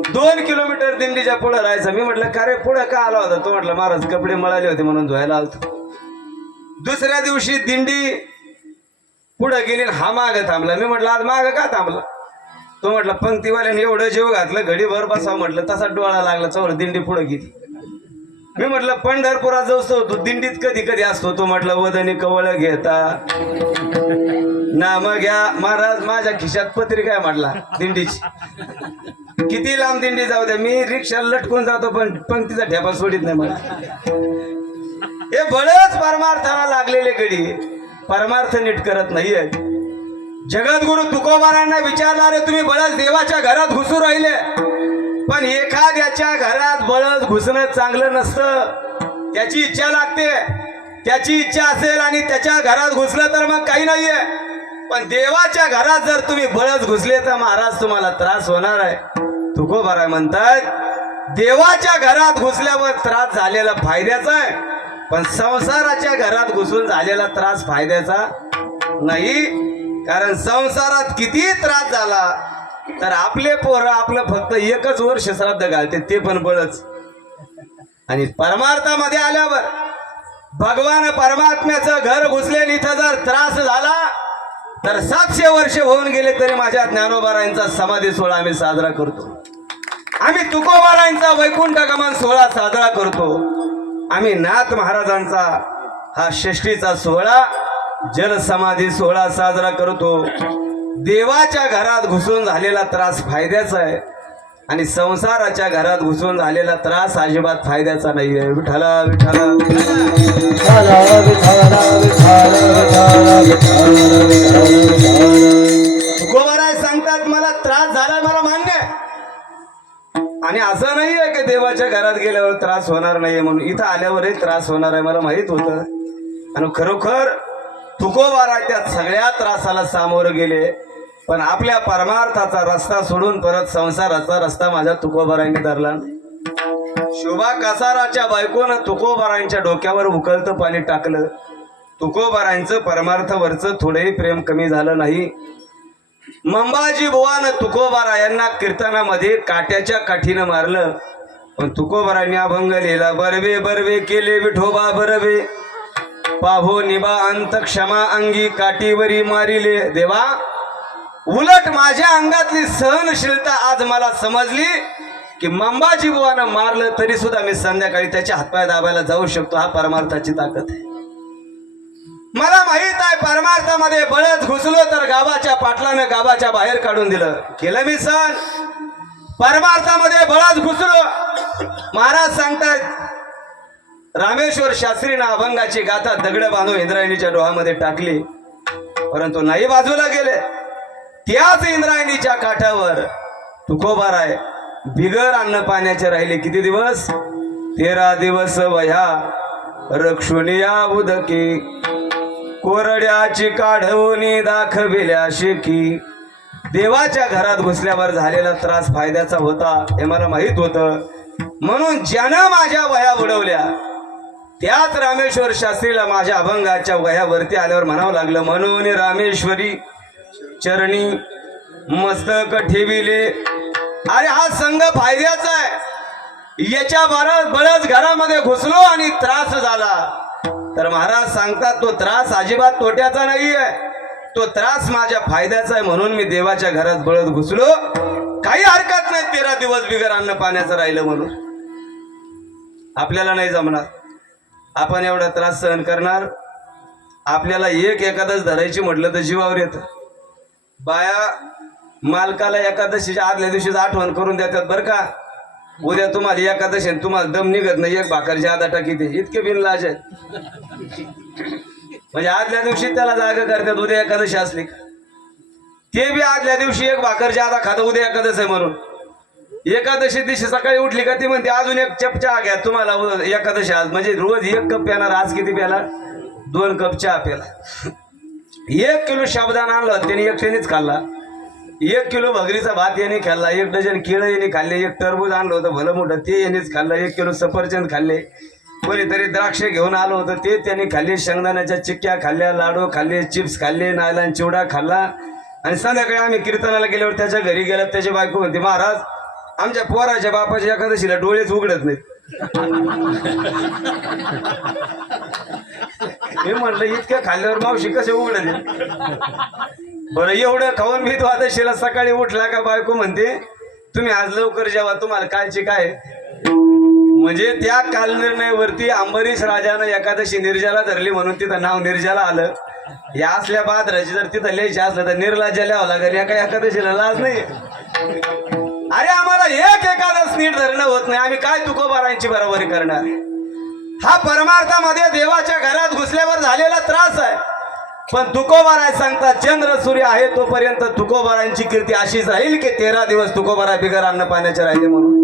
2 किलोमीटर दिंडीच्या पुढे राहायचं. मी म्हटलं, का रे पुढे का आला होता? तो म्हटलं, महाराज कपडे मळाले होते म्हणून धुवायला आलतो. दुसऱ्या दिवशी दिंडी पुढे गेली, हा माग थांबला. मी म्हटलं, आज माग का थांबला? तो म्हटलं, पंक्तीवाल्याने एवढं जेव घातलं, घडीभर बसावं म्हटलं, तसा डोळा लागला, चौर दिंडी पुढे गेली. मी म्हटलं, पंढरपुरात जाऊस्तो तू दिंडीत कधी कधी असतो? तो म्हटलं, वदनी कवळ घेता नाम घ्या. महाराज माझ्या खिशात पत्रिका आहे म्हटला दिंडीची. किती लांब दिंडी जाऊ द्या, मी रिक्षाला लटकून जातो पण पंक्तीचा ठेपा सोडित नाही मला. हे बळच परमार्थाला लागलेले गडी परमार्थ नीट करत नाहीये. जगद्गुरु तुकोबारांना विचारणारे, तुम्ही बळच देवाच्या घरात घुसू राहिले, पण एखाद्याच्या घरात बळच घुसणं चांगलं नसतं. त्याची इच्छा लागते, त्याची इच्छा असेल आणि त्याच्या घरात घुसलं तर मग काही नाहीये. पण देवाच्या घरात जर तुम्ही बळच घुसले तर महाराज तुम्हाला त्रास होणार आहे. तुकोबाराय म्हणतात, देवाच्या घरात घुसल्यावर त्रास झालेला फायद्याचा आहे, पण संसाराच्या घरात घुसून झालेला त्रास फायद्याचा नाही. कारण संसारात किती त्रास झाला तर आपले पोरं आपलं फक्त 1च वर्ष श्राद्ध घालते, ते पण बळच. आणि परमार्थामध्ये आल्यावर भगवान परमात्म्याचं घर घुसले इथं जर त्रास झाला तर 700 वर्ष होऊन गेले तरी माझ्या ज्ञानोबारायांचा समाधी सोहळा आम्ही साजरा करतो. आम्ही तुकोबारायांचा वैकुंठ गमन सोहळा साजरा करतो. आम्ही नाथ महाराजांचा हा षष्टीचा सोहळा जलसमाधी सोहळा साजरा करतो. देवाच्या घरात घुसून झालेला त्रास फायद्याचा आहे आणि संसाराच्या घरात घुसून झालेला त्रास अजिबात फायद्याचा नाही आहे. विठ्ठला विठ्ठला तुकोबाराय सांगतात मला त्रास झाला मला मान्य आहे आणि असं नाही आहे की देवाच्या घरात गेल्यावर त्रास होणार नाहीये म्हणून. इथं आल्यावरही त्रास होणार आहे मला माहित होतं आणि खरोखर तुकोबाराय त्या सगळ्या त्रासाला सामोरं गेले. पण आपल्या परमार्थाचा रस्ता सोडून परत संसाराचा रस्ता माझ्या तुकोबारायांनी धरला. शोभा कासाराच्या बायकोनं तुकोबारायांच्या डोक्यावर उकळतं पाणी टाकलं. तुकोबारायांचं परमार्थावरचं थोडंही प्रेम कमी झालं नाही. मंबाजी बुवानं तुकोबारायांना कीर्तनामध्ये काट्याच्या काठीनं मारलं पण तुकोबारायांनी अभंग लिहिला. बरवे बरवे केले विठोबा बरवे पाहो निबा अंत क्षमा अंगी काठीवरी मारिले. देवा उलट माझ्या अंगातली सहनशीलता आज मला समजली की मंबाजी बुवानं मारलं तरी सुद्धा मी संध्याकाळी त्याच्या हातपाय दाबायला जाऊ शकतो. हा परमार्थाची ताकद आहे. मला माहित आहे परमार्थामध्ये बळच घुसलो तर गावाच्या पाटलानं गावाच्या बाहेर काढून दिलं. केलं मी सण परमार्थामध्ये बळच घुसलो. महाराज सांगतात रामेश्वर शास्त्रीनं अभंगाची गाथा दगड बांधून इंद्रायणीच्या डोहामध्ये टाकली परंतु नाही बाजूला गेले. त्याच इंद्रायणीच्या काठावर तुकोबाराय बिगर अन्न पाण्याचे राहिले. किती दिवस? 13 दिवस वह्या रक्षुनिया उदकी कोरड्याची काढवणी दाखविल्या शेकी. देवाच्या घरात घुसल्यावर झालेला त्रास फायद्याचा होता हे मला माहित होतं म्हणून ज्यानं माझ्या वह्या उडवल्या त्याच रामेश्वर शास्त्रीला माझ्या अभंगाच्या वह्यावरती आल्यावर म्हणावं लागलं म्हणून रामेश्वरी चरणी मस्तक ठेविले. अरे हा संघ फायद्याचा आहे. याच्या बळच घरामध्ये घुसलो आणि त्रास झाला तर महाराज सांगतात तो त्रास अजिबात तोट्याचा नाहीये. तो त्रास माझ्या फायद्याचा आहे म्हणून मी देवाच्या घरात बळत घुसलो. काही हरकत नाही 13 दिवस बिगर अन्न पाण्याचं राहिलं म्हणून. आपल्याला नाही जमणार. आपण एवढा त्रास सहन करणार. आपल्याला एक एकादश धरायची म्हटलं तर जीवावर येतं. बाया मालकाला एकादशीच्या आदल्या दिवशीच आठवण करून देतात बरं का. उद्या तुम्हाला एकादशी तुम्हाला दम निघत नाही एक भाकरची आधा टाकी ते इतके बिनलाज आहेत. म्हणजे आदल्या दिवशी त्याला जागा करतात उद्या एकादशी असली ते बी आदल्या दिवशी एक भाकरची आधा खातं उद्या एकादश आहे म्हणून. एकादशी दिवशी सकाळी उठली का ती म्हणते अजून एक चप चहा घ्या तुम्हाला एकादशी आज. म्हणजे रोज 1 कप प्याणार. आज किती प्याला? 2 कप चहा प्याला. 1 किलो साबुदाणा आणलं त्याने एकट्यानेच खाल्ला. 1 किलो भगरीचा भात याने खाल्ला. 1 डझन केळं याने खाल्ले. 1 टरबूज आणलं होतं भलं मोठं ते यानेच खाल्लं. 1 किलो सफरचंद खाल्ले. कोणीतरी द्राक्ष घेऊन आलं होतं ते त्यांनी खाल्ले. शेंगदाण्याच्या चिक्क्या खाल्ल्या. लाडू खाल्ले. चिप्स खाल्ले. नायलान चिवडा खाल्ला. आणि संध्याकाळी आम्ही कीर्तनाला गेल्यावर त्याच्या घरी गेल्यावर त्याची बायको म्हणते महाराज आमच्या पोराच्या बापाच्या एकादशीला डोळेच उघडत नाहीत. मी म्हणलं इतक्या खाल्ल्यावर मावशी कसे उघडले? बरं एवढं खाऊन मी द्वादशीला सकाळी उठला का बायको म्हणते तुम्ही आज लवकर जेवा तुम्हाला कायची काय. म्हणजे त्या कालनिर्णयावरती अंबरीश राजानं एकादशी निर्जला धरली म्हणून तिथं नाव निर्जला आलं. या असल्या बादराची जर तिथं लिहायची असलं तर निर्लज्जा लिहावं लागेल. एका एकादशीला लाज नाही. अरे आम्हाला एक एकादश नीट धरणं होत नाही. आम्ही काय तुकोबारायांची बरोबरी करणार? हा परमार्थामध्ये देवाच्या घरात घुसल्यावर झालेला त्रास आहे. पण तुकोबाराय सांगतात चंद्र सूर्य आहे तोपर्यंत तुकोबारायांची कीर्ती अशीच राहील की 13 दिवस तुकोबाराय बिगर अन्न पाण्याचे राहिले म्हणून.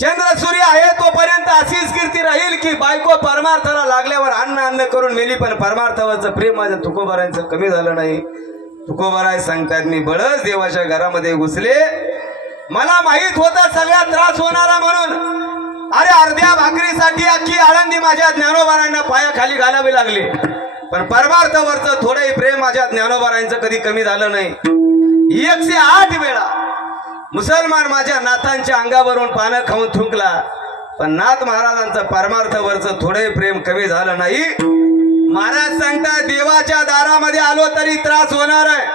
चंद्र सूर्य आहे तोपर्यंत अशीच कीर्ती राहील की बायको परमार्थाला लागल्यावर अन्न करून मेली पण परमार्थावरचं प्रेम माझ्या तुकोबारायांचं कमी झालं नाही. तुकोबाराय सांगतात मी बळच देवाच्या घरामध्ये घुसले. मला माहित होता सगळ्या त्रास होणारा म्हणून. अरे अर्ध्या भाकरीसाठी अख्खी आळंदी माझ्या ज्ञानोबारायांना पायाखाली घालावी लागली पण परमार्थावरचं थोडंही प्रेम माझ्या ज्ञानोबारायांचं कधी कमी झालं नाही. 108 वेळा मुसलमान माझ्या नाथांच्या अंगावरून पानं खाऊन थुंकला पण नाथ महाराजांचं परमार्थवरचं थोडंही प्रेम कमी झालं नाही. महाराज सांगतात देवाच्या दारामध्ये आलो तरी त्रास होणार आहे,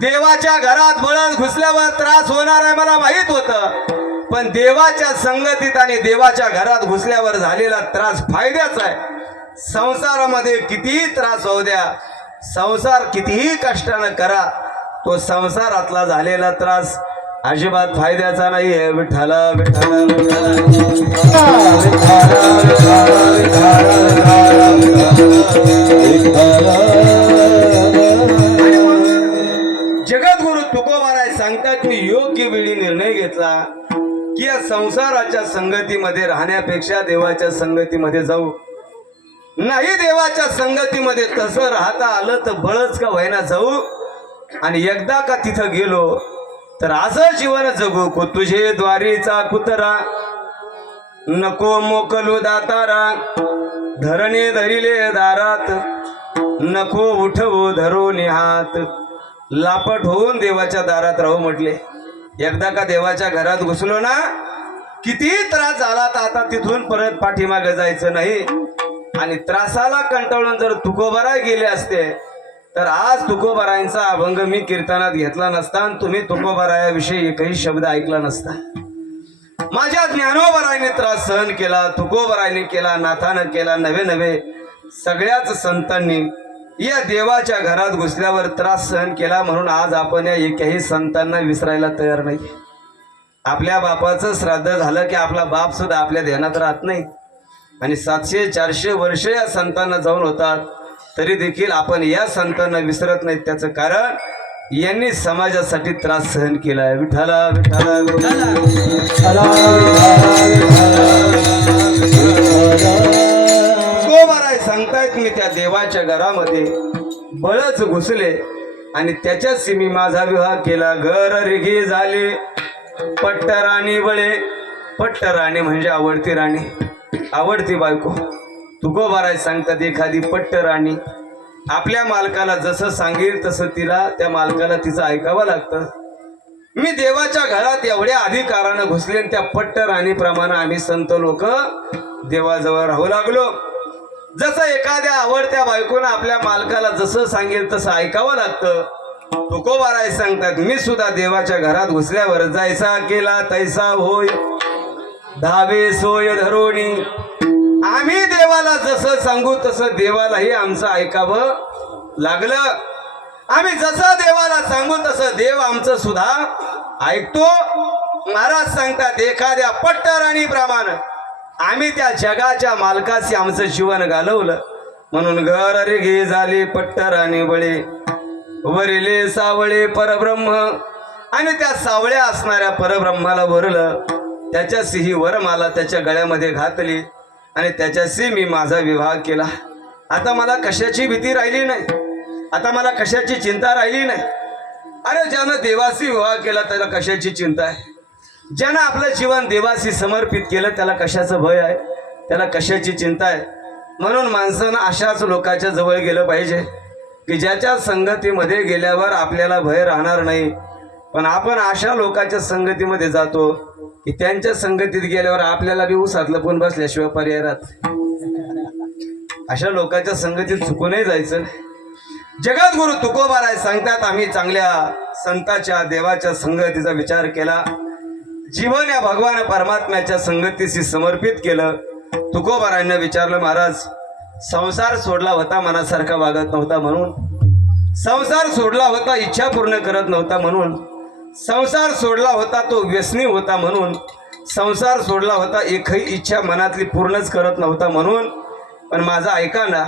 देवाच्या घरात बळद घुसल्यावर त्रास होणार आहे मला माहित होतं, पण देवाच्या संगतीत आणि देवाच्या घरात घुसल्यावर झालेला त्रास फायद्याचा आहे. संसारामध्ये कितीही त्रास होऊ द्या, संसार कितीही कष्टानं करा, तो संसारातला झालेला त्रास अजिबात फायद्याचा नाही आहे. विठ्ठला विठ्ठला जगद्गुरु तुकोबाराय सांगतात मी योग्य वेळी निर्णय घेतला की या संसाराच्या संगतीमध्ये राहण्यापेक्षा देवाच्या संगतीमध्ये जाऊ. नाही देवाच्या संगतीमध्ये तसं राहता आलं तर बळच का व्हायना जाऊ, आणि एकदा का तिथं गेलो तर असं जीवन जगू को तुझे द्वारीचा कुतरा, नको मोकलू दातारा, धरणे धरिले दारात, नको उठवू धरून हात. लापट होऊन देवाच्या दारात राहू म्हटले. एकदा का देवाच्या घरात घुसलो ना, किती त्रास झाला तर आता तिथून परत पाठीमागे जायचं नाही. आणि त्रासाला कंटाळून जर तुकोबाराय गेले असते तर आज तुकोबारायांचा अभंग मी कीर्तनात घेतला नसता आणि तुम्ही तुकोबारायाविषयी एकही शब्द ऐकला नसता. माझ्या ज्ञानोबारायने त्रास सहन केला, तुकोबारायने केला, नाथानं केला, नवे नवे सगळ्याच संतांनी या देवाच्या घरात घुसल्यावर त्रास सहन केला. म्हणून आज आपण या एकही संतांना विसरायला तयार नाही. आपल्या बापाचं श्राद्ध झालं की आपला बाप सुद्धा आपल्या ध्यानात राहत नाही, आणि 700-400 वर्ष या संतांना जाऊन होतात तरी देखील आपण या संतांना विसरत नाहीत. त्याचं कारण यांनी समाजासाठी त्रास सहन केलाय. विठ्ठला विठ्ठला तुकोबाराय सांगतायत मी त्या देवाच्या घरामध्ये बळच घुसले आणि त्याच्याशी मी माझा विवाह केला. घर रिघी झाले पट्टराणी बळे, पट्टराणी म्हणजे आवडती राणी, आवडती बायको. तुकोबाराय सांगतात एखादी पट्टराणी आपल्या मालकाला जसं सांगेल तसं तिला त्या मालकाला तिचं ऐकावं लागतं. मी देवाच्या घरात एवढ्या अधिकारानं घुसले आणि त्या पट्टराणीप्रमाणे आम्ही संत लोक देवाजवळ राहू लागलो. जसं एखाद्या आवडत्या बायकोनं आपल्या मालकाला जसं सांगेल तसं ऐकावं लागतं. तुकोबाराय सांगतात मी सुद्धा देवाच्या घरात घुसल्यावर जायचा केला तैसा होय, धावे सोय धरोणी. आम्ही देवाला जसं सांगू तसं देवालाही आमचं ऐकावं लागलं. आम्ही जसं देवाला सांगू तसं देव आमचं सुद्धा ऐकतो. महाराज सांगतात एखाद्या पट्टराणीप्रमाणे आम्ही त्या जगाच्या मालकाशी आमचं जीवन घालवलं. म्हणून घर रे घे झाले पट्टराणी बळे, वरिले सावळे परब्रह्म. आणि त्या सावळ्या असणाऱ्या परब्रह्माला वरलं, त्याच्याशी ही वरमाला त्याच्या गळ्यामध्ये घातली आणि त्याच्याशी मी माझा विवाह केला. आता मला कशाची भीती राहिली नाही, आता मला कशाची चिंता राहिली नाही. अरे ज्यानं देवाशी विवाह केला त्याला कशाची चिंता आहे, ज्यानं आपलं जीवन देवाशी समर्पित केलं त्याला कशाचं भय आहे, त्याला कशाची चिंता आहे. म्हणून माणसानं अशाच लोकांच्या जवळ गेलं पाहिजे की ज्याच्या संगतीमध्ये गेल्यावर आपल्याला भय राहणार नाही. पण आपण अशा लोकांच्या संगतीमध्ये जातो की त्यांच्या संगतीत गेल्यावर आपल्याला बी उसातलं पण बसल्याशिवाय पर्याय राहत. अशा लोकांच्या संगतीत चुकूनही जायचं. जगद्गुरु तुकोबाराय सांगतात आम्ही चांगल्या संताच्या देवाच्या संगतीचा विचार केला, जीवन या भगवान परमात्म्याच्या संगतीशी समर्पित केलं. तुकोबारायांना विचारलं महाराज संसार सोडला होता मनासारखा वागत नव्हता म्हणून, संसार सोडला होता इच्छा पूर्ण करत नव्हता म्हणून, संसार सोडला होता तो व्यसनी होता म्हणून, संसार सोडला होता एकही इच्छा मनातली पूर्णच करत नव्हता म्हणून. पण माझा ऐका ना,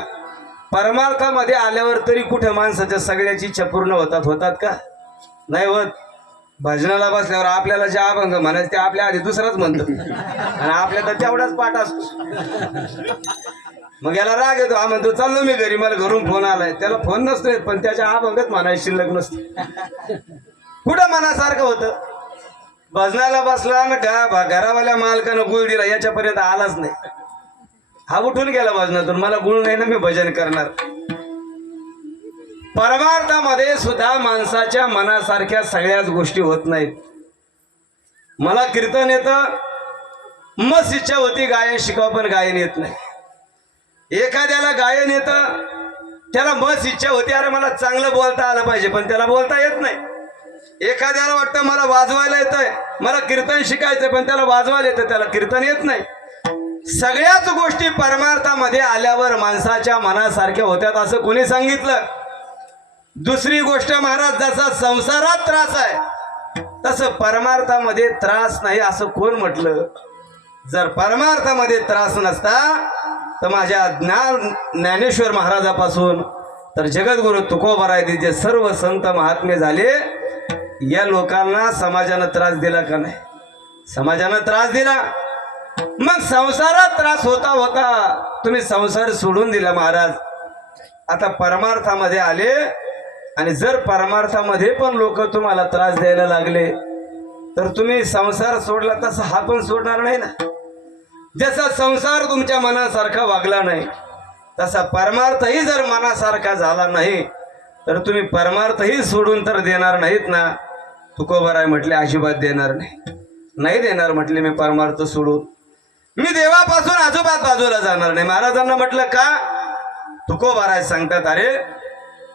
परमार्थामध्ये आल्यावर तरी कुठे माणसाच्या सगळ्याची इच्छा पूर्ण होतात का? नाही होत. भजनाला बसल्यावर आपल्याला जे अभंग म्हणायचं ते आपल्या आधी दुसराच म्हणतो आणि आपल्या तर तेवढाच पाठ असतो. मग याला राग येतो, हा म्हणतो चाललो मी घरी, मला घरून फोन आलाय. त्याला फोन नसतोय पण त्याच्या अभंगच म्हणायची शिल्लक नसते. कुठं मनासारखं होतं. भजनाला बसला ना घरावाल्या मालकानं गुळ दिला याच्यापर्यंत आलाच नाही. हा उठून गेला भजनातून, मला गुळ नाही ना मी भजन करणार. परमार्थामध्ये सुद्धा माणसाच्या मनासारख्या सगळ्याच गोष्टी होत नाहीत. मला कीर्तन येतं, मस्त इच्छा होती गायन शिकावं, पण गायन येत नाही. एखाद्याला गायन येतं, त्याला मस्त इच्छा होती अरे मला चांगलं बोलता आलं पाहिजे, पण त्याला बोलता येत नाही. एखाद्याला वाटतं मला वाजवायला येतंय, मला कीर्तन शिकायचं, पण त्याला वाजवायला येतं, त्याला कीर्तन येत नाही. सगळ्याच गोष्टी परमार्थामध्ये आल्यावर माणसाच्या मनासारख्या होत्यात असं कोणी सांगितलं? दुसरी गोष्ट महाराज, जसा संसारात त्रास आहे तसं परमार्थामध्ये त्रास नाही असं कोण म्हटलं? जर परमार्थामध्ये त्रास नसता तर माझ्या ज्ञानेश्वर महाराजापासून तर जगद्गुरु तुकोबाराय जे सर्व संत महात्मे झाले, या लोकांना समाजानं त्रास दिला का नाही? समाजानं त्रास दिला. मग संसारात त्रास होता होता तुम्ही संसार सोडून दिला महाराज. आता परमार्थामध्ये आले, आणि जर परमार्थामध्ये पण लोक तुम्हाला त्रास द्यायला लागले तर तुम्ही संसार सोडला तसा हा पण सोडणार नाही ना. जसा संसार तुमच्या मनासारखा वागला नाही तसा परमार्थही जर मनासारखा झाला नाही तर तुम्ही परमार्थही सोडून तर देणार नाहीत ना. तुकोबाराय म्हटले अजिबात देणार नाही देणार म्हटले मी परमार्थ सोडून. मी देवापासून अजिबात बाजूला जाणार नाही. महाराजांना म्हटलं का? तुकोबाराय सांगतात अरे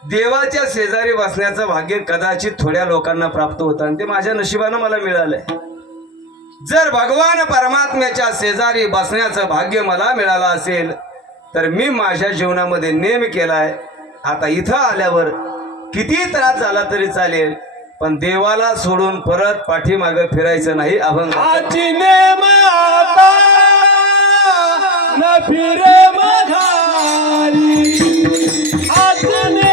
देवाच्या शेजारी बसण्याचं भाग्य कदाचित थोड्या लोकांना प्राप्त होतं, आणि ते माझ्या नशिबानं मला मिळालंय. जर भगवान परमात्म्याच्या शेजारी बसण्याचं भाग्य मला मिळालं असेल तर मी माझ्या जीवनामध्ये नेम केलाय. आता इथं आल्यावर किती त्रास झाला तरी चालेल, पण देवाला सोडून परत पाठीमागं फिरायचं नाही. अभंग न फिरे मघारी, आतने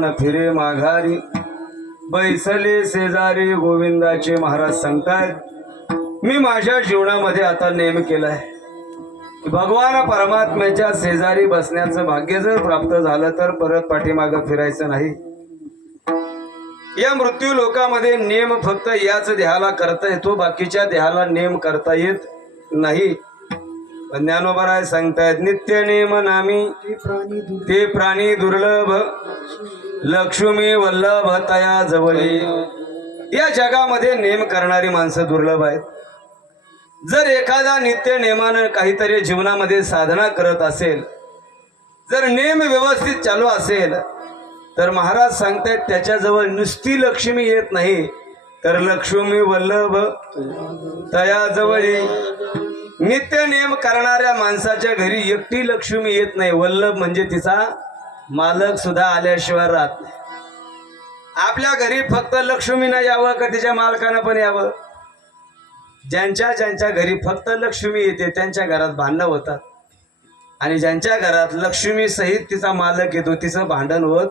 न फिरे माघारी, बैसले शेजारी गोविंदाचे महाराज सांगतायत मी माझ्या जीवनामध्ये आता नेम केलाय की भगवान परमात्म्याच्या शेजारी बसण्याचं भाग्य जर प्राप्त झालं तर परत पाठीमागं फिरायचं नाही. या मृत्यू लोकामध्ये नेम फक्त याच देहाला करता येतो, बाकीच्या देहाला नेम करता येत नाही. पण ज्ञानोबराय सांगतायत नित्य नेम नामी ते प्राणी दुर्लभ, लक्ष्मी वल्लभ तया जवळी. या जगामध्ये नेम करणारी माणसं दुर्लभ आहेत. जर एखादा नित्य नेमानं काहीतरी जीवनामध्ये साधना करत असेल, जर नेम व्यवस्थित चालू असेल, तर महाराज सांगतायत त्याच्याजवळ नुसती लक्ष्मी येत नाही, तर लक्ष्मी वल्लभ तया जवळी. नित्य नेम करणाऱ्या माणसाच्या घरी एकटी लक्ष्मी येत नाही, वल्लभ म्हणजे तिचा मालक सुद्धा आल्याशिवाय राहत नाही. आपल्या घरी फक्त लक्ष्मीनं यावं का तिच्या मालकानं पण यावं? ज्यांच्या ज्यांच्या घरी फक्त लक्ष्मी येते त्यांच्या घरात भांडणं होतात, आणि ज्यांच्या घरात लक्ष्मी सहित तिचा मालक येतो तिचं भांडण होत.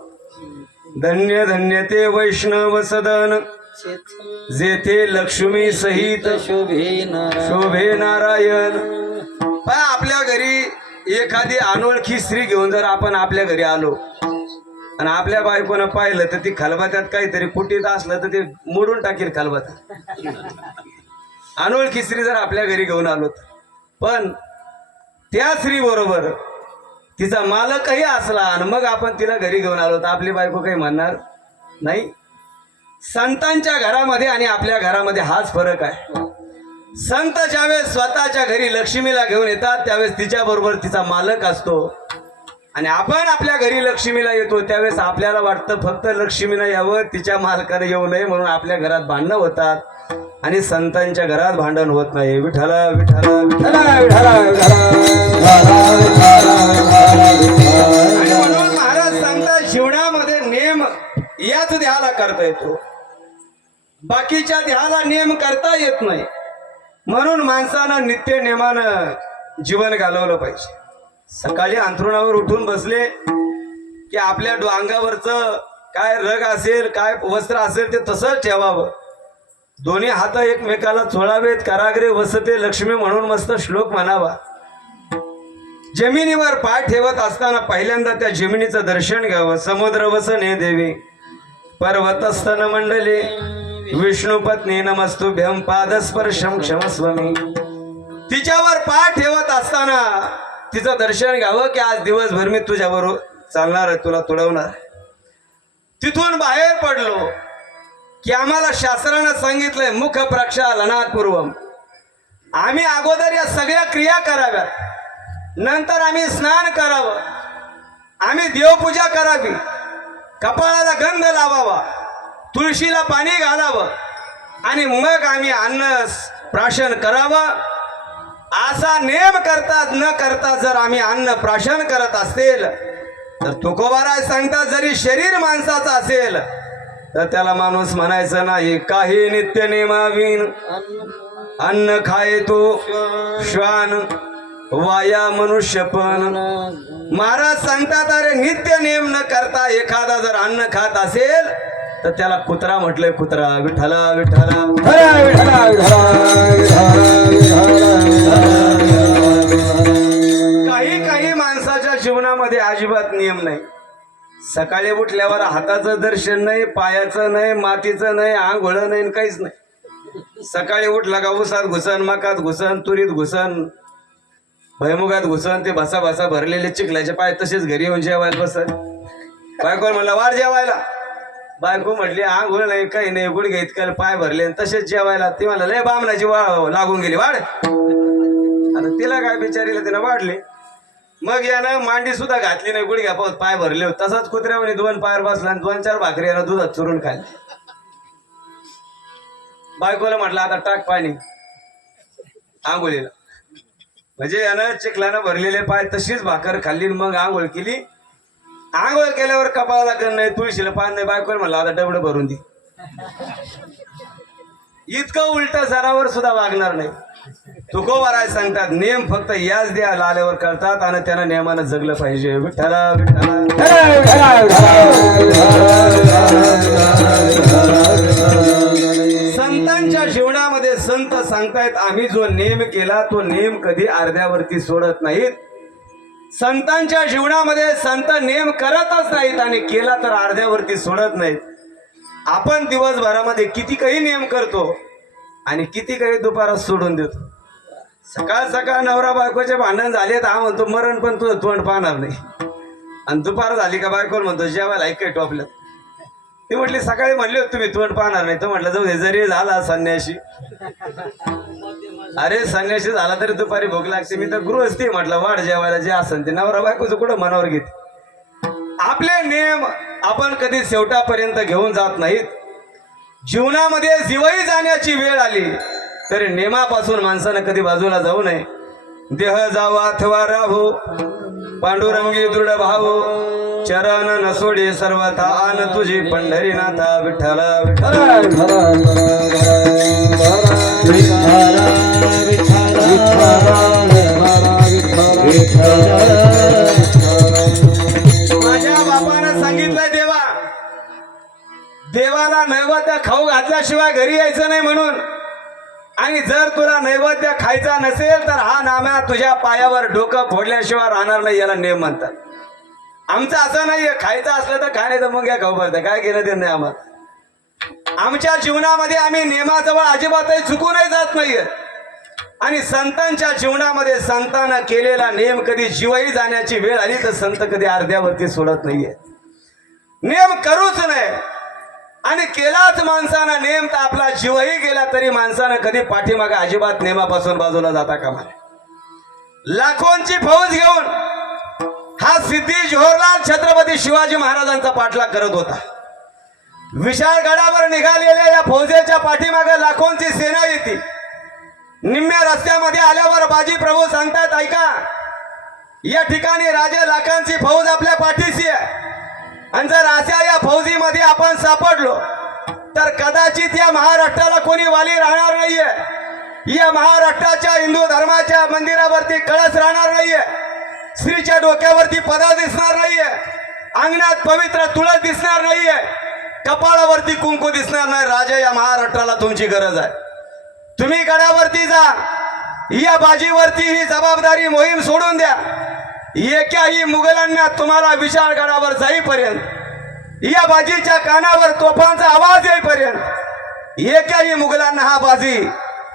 धन्य धन्य ते वैष्णव सदन जेथे लक्ष्मी सहित शोभे नारायण. पण आपल्या घरी एखादी अनोळखी स्त्री घेऊन जर आपण आपल्या घरी आलो आणि आपल्या बायकोनं पाहिलं तर ती खलबत्यात काहीतरी कुटीत असलं तर ते मोडून टाकील खलबत्यात. अनोळखी स्त्री जर आपल्या घरी घेऊन आलो, पण त्या स्त्री बरोबर तिचा मालकही असला आणि मग आपण तिला घरी घेऊन आलो तर आपली बायको काही म्हणणार नाही. संतांच्या घरामध्ये आणि आपल्या घरामध्ये हाच फरक आहे. संत ज्यावेळेस स्वतःच्या घरी लक्ष्मीला घेऊन येतात त्यावेळेस तिच्या बरोबर तिचा मालक असतो, आणि आपण आपल्या घरी लक्ष्मीला येतो त्यावेळेस आपल्याला वाटतं फक्त लक्ष्मीनं यावं, तिच्या मालकानं येऊ नये, म्हणून आपल्या घरात भांडणं होतात. आणि संतांच्या घरात भांडण होत नाही. विठ्ठला विठ्ठला विठ्ठला विठ्ठला आणि म्हणून महाराज सांगतात जीवनामध्ये नेम याच देहाला करता येतो, बाकीच्या देहाला नेम करता येत नाही. म्हणून माणसानं नित्य नेमानं जीवन घालवलं पाहिजे. सकाळी अंथरुणावर उठून बसले की आपल्या अंगावरचं काय रग असेल काय वस्त्र असेल ते तसंच ठेवावं. दोन्ही हात एकमेकाला चोळावेत. कराग्रे वसते लक्ष्मी म्हणून मस्त श्लोक म्हणावा. जमिनीवर पाय ठेवत असताना पहिल्यांदा त्या जमिनीचं दर्शन घ्यावं. समुद्र वसने देवी पर्वतस्तन मंडले विष्णू पत्नी नमस्तुभ्यं पादस्पर्शम क्षमस्वमी. तिच्यावर पाय ठेवत असताना तिचं दर्शन घ्यावं की आज दिवसभर मी तुझ्याबरोबर चालणार आहे, तुला तुडवणार. तिथून बाहेर पडलो की आम्हाला शास्त्रानं सांगितलंय मुख प्रक्षालनात पूर्वम. आम्ही अगोदर या सगळ्या क्रिया कराव्यात, नंतर आम्ही स्नान करावं, आम्ही देवपूजा करावी, कपाळाला गंध लावावा, तुळशीला पाणी घालावं, आणि मग आम्ही अन्न प्राशन करावं. असा नेम करतात न करता जर आम्ही अन्न प्राशन करत असेल तर तुकोबाराय सांगतात जरी शरीर माणसाचं असेल तर त्याला माणूस म्हणायचं नाही. काही नित्य नेमाविन अन्न खाये तो श्वान वाया मनुष्य पण. महाराज सांगतात अरे नित्य नेम न करता एखादा जर अन्न खात असेल तर त्याला कुत्रा म्हटलंय. कुत्रा. विठ्ठला विठ्ठला काही माणसाच्या जीवनामध्ये अजिबात नियम नाही. सकाळी उठल्यावर हाताचं दर्शन नाही, पायाचं नाही, मातीचं नाही, आंघोळ नाही, काहीच नाही. सकाळी उठला का उसात घुसन, मकात घुसन, तुरीत घुसन, भैमुगात घुसन, ते भसा भसा भरलेले चिखलाचे पाय तसेच घरी येऊन जेवायला बसन. बायको म्हणला वाढ जेवायला. बायको म्हटली आंघोळ नाही काही नाही, गुडघे इतकं पाय भरले तसेच जेवायला. ती म्हणला लय बामणाची लागून गेली वाढ. आता तिला काय बिचारीला तिनं वाढले. मग यानं मांडी सुद्धा घातली नाही, गुडघ्या पाऊस पाय भरले होते. तसाच कुत्र्यामध्ये 2 पायर बसला आणि 2-4 भाकरी यानं दुधात चुरून खाल्ली. बायकोला म्हटलं आता टाक पाणी आंघोळीला. म्हणजे यानं चिखलानं भरलेले पाय तशीच भाकर खाल्ली, मग आंघोळ केली. आंघोळ केल्यावर कपाळाला गण नाही, तुळशीला पान नाही. बायकोला म्हणलं आता डबडं भरून दे. इतकं उलट जनावर सुद्धा वागणार नाही. तुकोबाराय सांगतात नेम फक्त याच द्यायला आल्यावर करतात आणि त्यानं नेमानं जगलं पाहिजे. विठ्ठला संतांच्या जीवनामध्ये संत सांगतायत आम्ही जो नेम केला तो नेम कधी अर्ध्यावरती सोडत नाहीत. संतांच्या जीवनामध्ये संत नेम करतच नाहीत आणि केला तर अर्ध्यावरती सोडत नाहीत. आपण दिवसभरामध्ये किती काही नियम करतो आणि किती काही दुपारात सोडून देतो. सकाळ सकाळ नवरा बायकोचे भांडण झाले तर हा म्हणतो मरण पण तुझं तोंड पाहणार नाही, आणि दुपार झाली का बायकोला म्हणतो जेवायला ऐक काही टोपलं. ती म्हटली सकाळी म्हणले होते तुम्ही तोंड पाहणार नाही, तर म्हटलं जाऊ दे जरी झाला संन्याशी. अरे संन्याशी झाला तरी दुपारी भूक लागते, मी तर गृहस्थी म्हटलं वाढ जेवायला जे असेल ते नवरा बायकोचं कुठं मनावर घेते. आपले नियम आपण कधी शेवटापर्यंत घेऊन जात नाहीत. जीवनामध्ये जीवही जाण्याची वेळ आली तरी नियमापासून माणसानं कधी बाजूला जाऊ नये. देह जावो अथवा राहो पांडुरंगी दृढ भाव, चरण नसोडे सर्वथा आन तुझी पंढरीनाथा विठ्ठला विठ्ठला. माझ्या बापानं सांगितलंय देवाला नैवेद्य खाऊ घातल्याशिवाय घरी यायचं नाही म्हणून. आणि जर तुला नैवेद्य खायचा नसेल तर हा नाम्या तुझ्या पायावर डोकं फोडल्याशिवाय राहणार नाही, याला नियम म्हणतात. आमचं असं नाहीये खायचं असलं तर काय नाही तर मग या खाऊ पडतं, काय केलं ते नाही आम्हाला. आमच्या जीवनामध्ये आम्ही नियमाजवळ अजिबातही चुकूनही जात नाहीये. आणि संतांच्या जीवनामध्ये संतांना केलेला नियम कधी जीवही जाण्याची वेळ आली तर संत कधी अर्ध्यावरती सोडत नाहीये. नियम करूच नये, आणि केलाच माणसानं नियम तर आपला जीवही गेला तरी माणसानं कधी पाठीमागे अजिबात नियमापासून बाजूला जाता कामा नये. लाखोंची फौज घेऊन हा सिद्धी जोहरलाल छत्रपती शिवाजी महाराजांचा पाठलाग करत होता. विशाळ गडावर निघालेल्या या फौजेच्या पाठीमागे लाखोंची सेना येते. निम्म्या रस्त्यामध्ये आल्यावर बाजी प्रभू सांगतात ऐका, या ठिकाणी राजे लाखांची फौज आपल्या पाठीशी आहे, आणि जर अशा या फौजीमध्ये आपण सापडलो तर कदाचित या महाराष्ट्राला कोणी वाली राहणार नाहीये. या महाराष्ट्राच्या हिंदू धर्माच्या मंदिरावरती कळस राहणार नाहीये, स्त्रीच्या डोक्यावरती पदर दिसणार नाहीये, अंगणात पवित्र तुळस दिसणार नाहीये, कपाळावरती कुंकू दिसणार नाही. राजा या महाराष्ट्राला तुमची गरज आहे. तुम्ही गडावरती जा, या बाजीवरती ही जबाबदारी मोहीम सोडून द्या. एकाही मुघलांना तुम्हाला विशाळ गडावर जाईपर्यंत, या बाजीच्या कानावर तोफांचा आवाज येईपर्यंत एकाही मुघलांना हा बाजी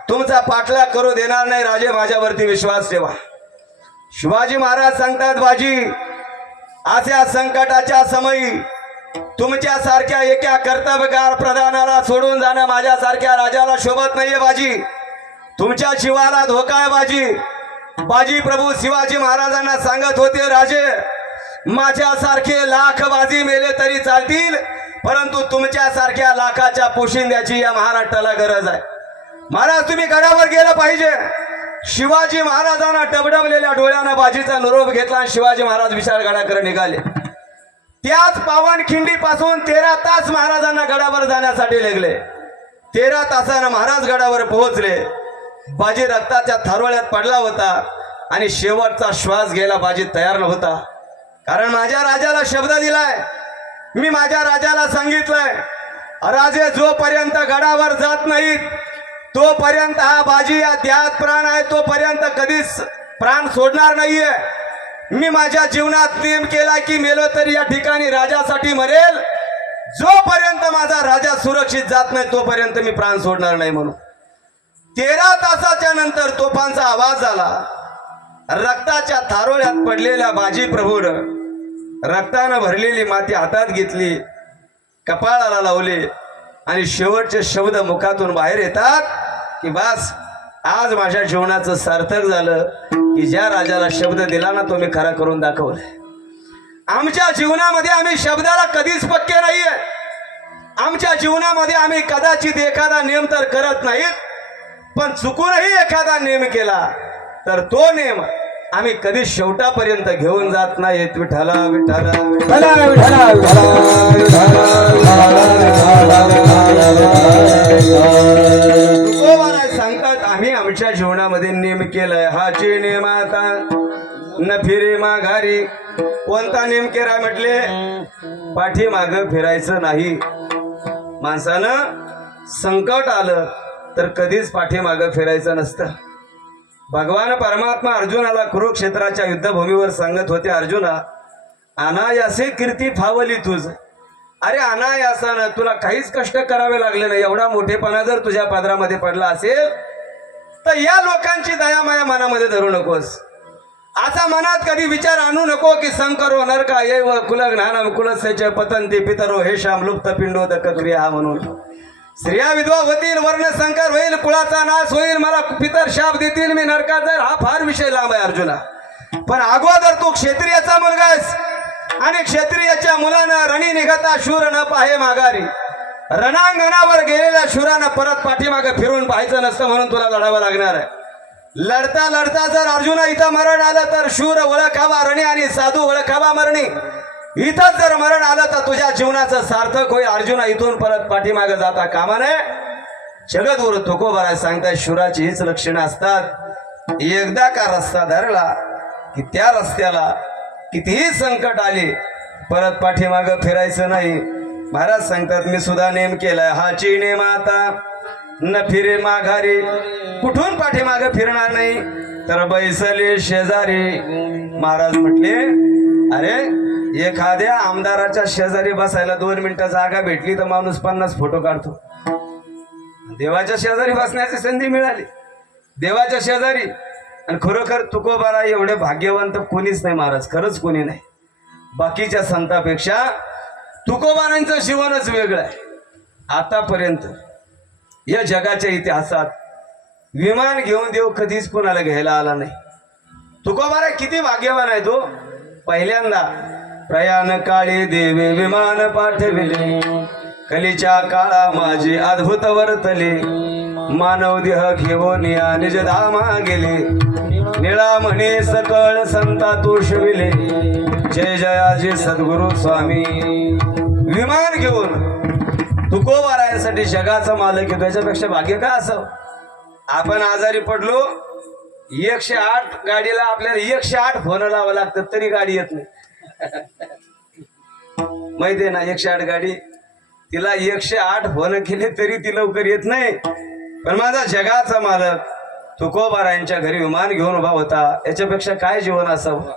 तुमचा पाठलाग करू देणार नाही. राजे माझ्यावरती विश्वास ठेवा. शिवाजी महाराज सांगतात बाजी, अशा संकटाच्या समयी तुमच्या सारख्या एका कर्तव्यगार प्रधानाला सोडून जाणं माझ्यासारख्या राजाला शोभत नाहीये बाजी. तुमच्या जीवाला धोका आहे बाजी. बाजी प्रभू शिवाजी महाराजांना सांगत होते, राजे माझ्यासारखे लाख बाजी मेले तरी चालतील, परंतु तुमच्यासारख्या लाखाच्या पोशिंद्याची या महाराष्ट्राला गरज आहे. महाराज तुम्ही गडावर गेलं पाहिजे. शिवाजी महाराजांना डबडबलेल्या डोळ्यानं बाजीचा निरोप घेतला आणि शिवाजी महाराज विशाळ गडाकडे निघाले. त्याच पावनखिंडी पासून 13 तास महाराजांना गडावर जाण्यासाठी लागले. 13 तासानं महाराज गडावर पोहोचले. बाजी रक्ताच्या थारोळ्यात पडला होता आणि शेवटचा श्वास घ्यायला बाजी तयार नव्हता. कारण माझ्या राजाला शब्द दिलाय, मी माझ्या राजाला सांगितलंय, राजे जोपर्यंत गडावर जात नाहीत तोपर्यंत हा बाजी या देहात प्राण आहे, तोपर्यंत कधीच प्राण सोडणार नाहीये. मी माझ्या जीवनात नियम केला की मेलो तरी या ठिकाणी राजासाठी मरेल. जोपर्यंत माझा राजा सुरक्षित जात नाही तोपर्यंत मी प्राण सोडणार नाही म्हणून. 13 तासाच्या नंतर तोफांचा आवाज झाला. रक्ताच्या थारोळ्यात पडलेल्या बाजी प्रभूनं रक्तानं भरलेली माती हातात घेतली, कपाळाला लावले आणि शेवटचे शब्द मुखातून बाहेर येतात की बस आज माझ्या जीवनाचं सार्थक झालं की ज्या राजाला शब्द दिला ना तो मी खरा करून दाखवलाय. आमच्या जीवनामध्ये आम्ही शब्दाला कधीच पक्के नाहीये. आमच्या जीवनामध्ये आम्ही कदाचित एखादा नियम तर करत नाहीत, पण चुकूनही एखादा नियम केला तर तो नियम आम्ही कधी शेवटापर्यंत घेऊन जात नाहीत. विठ्ठला विठ्ठला विठ्ठला तुकोबाराज सांगतात आम्ही आमच्या जीवनामध्ये नियम केलाय. हाची नियम आता न फिरे माघारी. कोणता नियम केला म्हटले? पाठीमाग फिरायचं नाही. माणसानं संकट आलं तर कधीच पाठीमागं फिरायचं नसतं. भगवान परमात्मा अर्जुनाला कुरुक्षेत्राच्या युद्धभूमीवर सांगत होते, अर्जुना अनायासे कीर्ती फावली तुझ, अरे अनायासानं तुला काहीच कष्ट करावे लागले नाही. एवढा मोठेपणा जर तुझ्या पदरामध्ये पडला असेल तर या लोकांची दयामाया मनामध्ये धरू नकोस. असा मनात कधी विचार आणू नको की संकरो नरका ये व कुलज्ञानम कुलस्यच पतंती पितरो हे श्याम लुप्त पिंडोदक क्रिया म्हणून. स्त्रिया विधवा होतील, वर्ण संकर होईल, कुळाचा नाश होईल, मला पितर शाप देतील, मी नरकात जाईल. हा फार विषय लांब आहे अर्जुना. पण अगोदर तू क्षत्रियाचा मुलगा आहेस आणि क्षत्रियाच्या मुलानं रणी निघता शूर न पाहे माघारी. रणांगणावर गेलेल्या शूरानं परत पाठीमागे फिरून पाहायचं नसतं म्हणून तुला लढावं लागणार आहे. लढता लढता जर अर्जुना इथं मरण आलं तर शूर ओळखावा रणी आणि साधू ओळखावा मरणी. इथंच जर मरण आलं तर तुझ्या जीवनाचं सार्थक होईल. अर्जुना इथून परत पाठीमागे जाता कामा नये. जगद्गुरु तुकोबाराय सांगताय शूराची हीच लक्षणं असतात. एकदा का रस्ता धरला की त्या रस्त्याला कितीही संकट आले परत पाठीमागं फिरायचं नाही. महाराज सांगतात मी सुद्धा नेम केलाय हाची नेम आता न फिरे माघारी. कुठून पाठीमागं फिरणार नाही तर बैसले शेजारी. महाराज म्हटले अरे एखाद्या आमदाराच्या शेजारी बसायला 2 मिनिटं जागा भेटली तर माणूस 50 फोटो काढतो. देवाच्या शेजारी बसण्याची संधी मिळाली देवाच्या शेजारी. आणि खरोखर तुकोबारा एवढे भाग्यवंत कोणीच नाही महाराज, खरंच कोणी नाही. बाकीच्या संतांपेक्षा तुकोबारांचं जीवनच वेगळं आहे. आतापर्यंत या जगाच्या इतिहासात विमान घेऊन देव कधीच कोणाला घ्यायला आला नाही. तुकोबारा किती भाग्यवान आहे तो. पहिल्यांदा प्रयाण काळी देवे विमान पाठविले, कलीच्या काळा माझे अद्भुत वर्तले, मानव देह घेऊन या निज धामा गेले, निळा म्हणे सकळ संता तोषविले, जय जयाजी सद्गुरु स्वामी. विमान घेऊन तुकोबारायांसाठी जगाचा मालक आहे. त्याच्यापेक्षा भाग्य काय असावं. आपण आजारी पडलो 108 गाडीला आपल्याला 108 फोन लावावं लागतं तरी गाडी येत नाही. माहिती आहे ना 108 गाडी तिला 108 फोन केले तरी ती लवकर येत नाही. पण माझा जगाचा मालक तुकोबारायांच्या घरी विमान घेऊन उभा होता. याच्यापेक्षा काय जीवन असावं.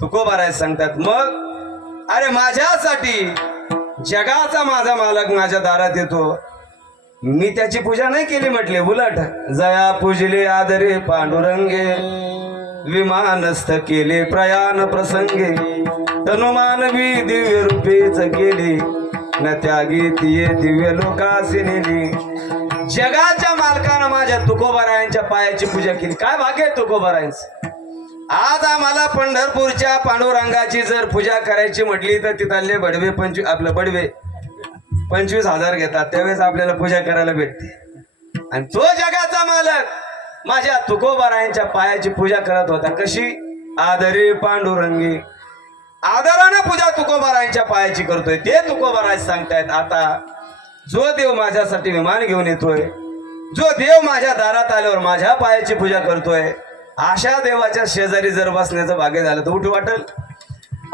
तुकोबाराय सांगतात मग अरे माझ्यासाठी जगाचा माझा मालक माझ्या दारात येतो. मी त्याची पूजा नाही केली म्हटले, उलट जया पूजले आदरे पांडुरंगे, विमानस्थ केले प्रयाण प्रसंगे, तनुमानवी दिव्य रूपेच गेले, न त्यागी तिये दिव्य लोकासी नेली. जगाच्या मालकानं माझ्या तुकोबारायांच्या पायाची पूजा केली. काय भाग्य आहे तुकोबारायांचं. आज आम्हाला पंढरपूरच्या पांडुरंगाची जर पूजा करायची म्हटली तर तिथले बडवे 25,000 घेतात. त्यावेळेस आपल्याला पूजा करायला भेटते. आणि तो जगाचा मालक माझ्या तुकोबारायांच्या पायाची पूजा करत होता. कशी आदरे पांडुरंगी. आदरानं पूजा तुकोबारायांच्या पायाची करतोय. ते तुकोबाराय सांगतायत आता जो देव माझ्यासाठी विमान घेऊन येतोय, जो देव माझ्या दारात आल्यावर माझ्या पायाची पूजा करतोय, अशा देवाच्या शेजारी जर बसण्याचं भाग्य झालं तर उठू वाटेल.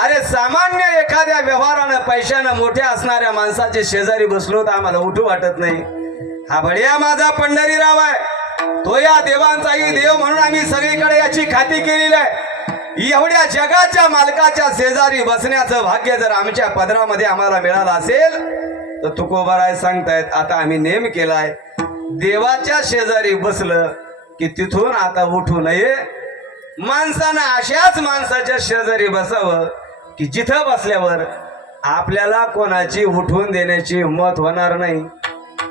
अरे सामान्य एखाद्या व्यवहारानं पैशानं मोठ्या असणाऱ्या माणसाचे शेजारी बसलो तर आम्हाला उठू वाटत नाही. हा बढिया माझा पंढरीराव आहे, तो या देवांचाही देव म्हणून आम्ही सगळीकडे याची खाती केलेली आहे. एवढ्या जगाच्या मालकाच्या शेजारी बसण्याचं भाग्य जर आमच्या पदरामध्ये आम्हाला मिळालं असेल तर तुकोबाराय सांगतायत आता आम्ही नेम केलाय देवाच्या शेजारी बसलं की तिथून आता उठू नये. माणसानं अशाच माणसाच्या शेजारी बसावं की जिथं बसल्यावर आपल्याला कोणाची उठवून देण्याची हिंमत होणार नाही.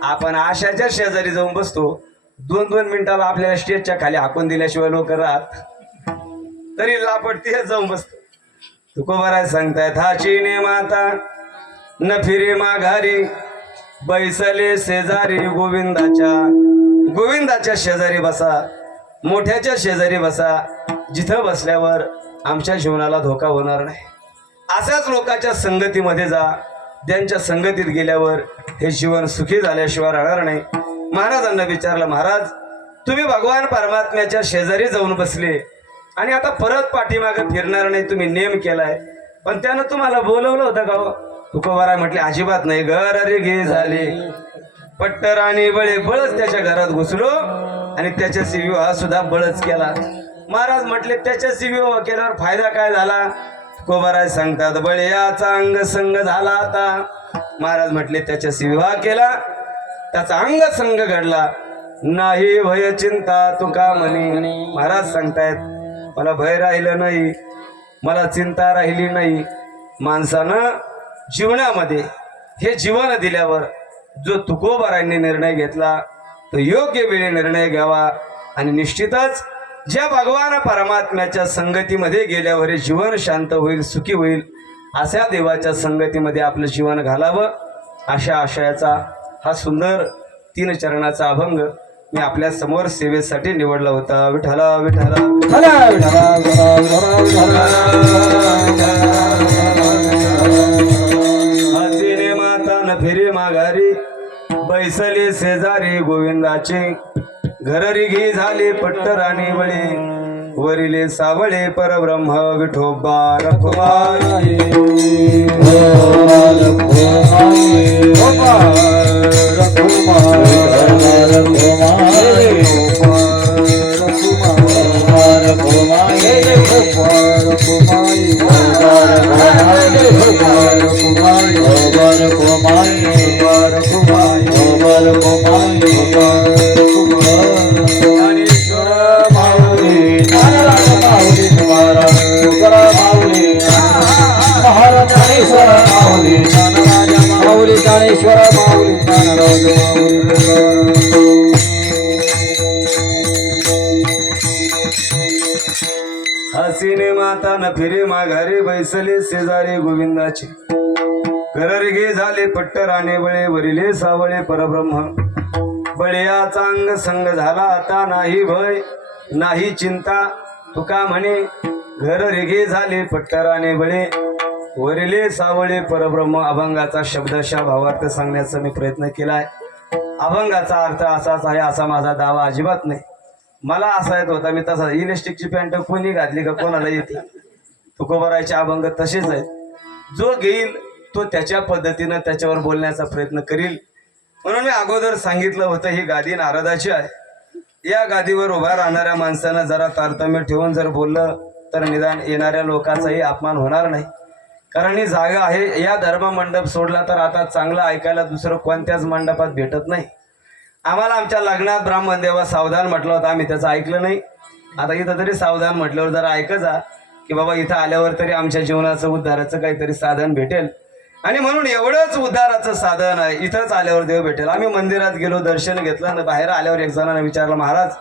आपण आशाच्या शेजारी जाऊन बसतो 2-2 मिनिटाला आपल्याला स्टेजच्या खाली हाकून दिल्याशिवाय लोक राहत तरी लापडते जाऊन बसतो. तुकोबाराय सांगतायत हाची नेम आता न फिरे माघारी, बैसले शेजारी गोविंदाच्या शेजारी बसा, मोठ्याच्या शेजारी बसा, जिथं बसल्यावर आमच्या जीवनाला धोका होणार नाही. अशाच लोकांच्या संगतीमध्ये जा, त्यांच्या संगतीत गेल्यावर हे जीवन सुखी झाल्याशिवाय राहणार नाही. महाराजांना विचारलं महाराज तुम्ही भगवान परमात्म्याच्या शेजारी जाऊन बसले आणि आता परत पाठीमागे फिरणार नाही तुम्ही नेम केलाय, पण त्यानं तुम्हाला बोलवलं होतं का. तुकोबाराय म्हटले अजिबात नाही. घर अरे घे झाले पट्टर आणि बळे बळच त्याच्या घरात घुसलो आणि त्याच्याशी विवाह सुद्धा बळच केला. महाराज म्हटले त्याच्याशी विवाह केल्यावर फायदा काय झाला. तुकोबाराय सांगतात बळीयाचा अंग संग झाला आता. महाराज म्हटले त्याच्याशी विवाह केला, त्याचा अंग संग घडला, नाही भय चिंता तुका म्हणे. महाराज सांगतायत मला भय राहिलं नाही, मला चिंता राहिली नाही. माणसानं जीवनामध्ये हे जीवन दिल्यावर जो तुकोबारायांनी निर्णय घेतला तो योग्य वेळी निर्णय घ्यावा. आणि निश्चितच ज्या भगवान परमात्म्याच्या संगतीमध्ये गेल्यावर हे जीवन शांत होईल, सुखी होईल, अशा देवाच्या संगतीमध्ये आपलं जीवन घालावं, अशा आशयाचा हा सुंदर 3 चरणाचा अभंग मी आपल्या समोर सेवेसाठी निवडला होता. विठ्ठला विठ्ठला हसीने माता न फिरे माघारी, बैसले शेजारी गोविंदाचे, घररिघी झाले पट्टराणी बळे, वरिले सावळे परब्रह्म विठोबा रखुमाई. हसीने माता न फिरे माघारी, बैसले शेजारी गोविंदाचे, घररिघे झाले पट्टराणे बळे, वरिले सावळे परब्रह्म. बळीयाचा अंग संग झाला आता, नाही भय नाही चिंता तुका म्हणे, घररिघे झाले पट्टराणे बळे, वरिले सावळे परब्रह्म. अभंगाचा शब्दशः भावार्थ सांगण्याचा मी प्रयत्न केलाय. अभंगाचा अर्थ असाच आहे असा माझा दावा अजिबात नाही. मला असा येत होता मी तसा. इलेस्टिकची पॅन्ट कोणी घातली का कोणाला येते. तुकोबारायचे अभंग तसेच आहेत. जो घेईल तो त्याच्या पद्धतीनं त्याच्यावर बोलण्याचा प्रयत्न करील. म्हणून मी अगोदर सांगितलं होतं ही गादी नारदाची आहे. या गादीवर उभा राहणाऱ्या माणसानं जरा तारतम्य ठेवून जर बोललं तर निदान येणाऱ्या लोकांचाही अपमान होणार नाही. कारण ही जागा आहे. या धर्म मंडप सोडला तर आता चांगलं ऐकायला दुसरं कोणत्याच मंडपात भेटत नाही. आम्हाला आमच्या लग्नात ब्राह्मण देवा सावधान म्हटलं होतं, आम्ही त्याचं ऐकलं नाही. आता इथं तरी सावधान म्हटल्यावर जरा ऐकायचा की बाबा इथं आल्यावर तरी आमच्या जीवनाचं उद्धाराचं काहीतरी साधन भेटेल. आणि म्हणून एवढंच उद्धाराचं साधन आहे, इथंच आल्यावर देव भेटेल. आम्ही मंदिरात गेलो, दर्शन घेतलं आणि बाहेर आल्यावर एक जणांना विचारलं, महाराज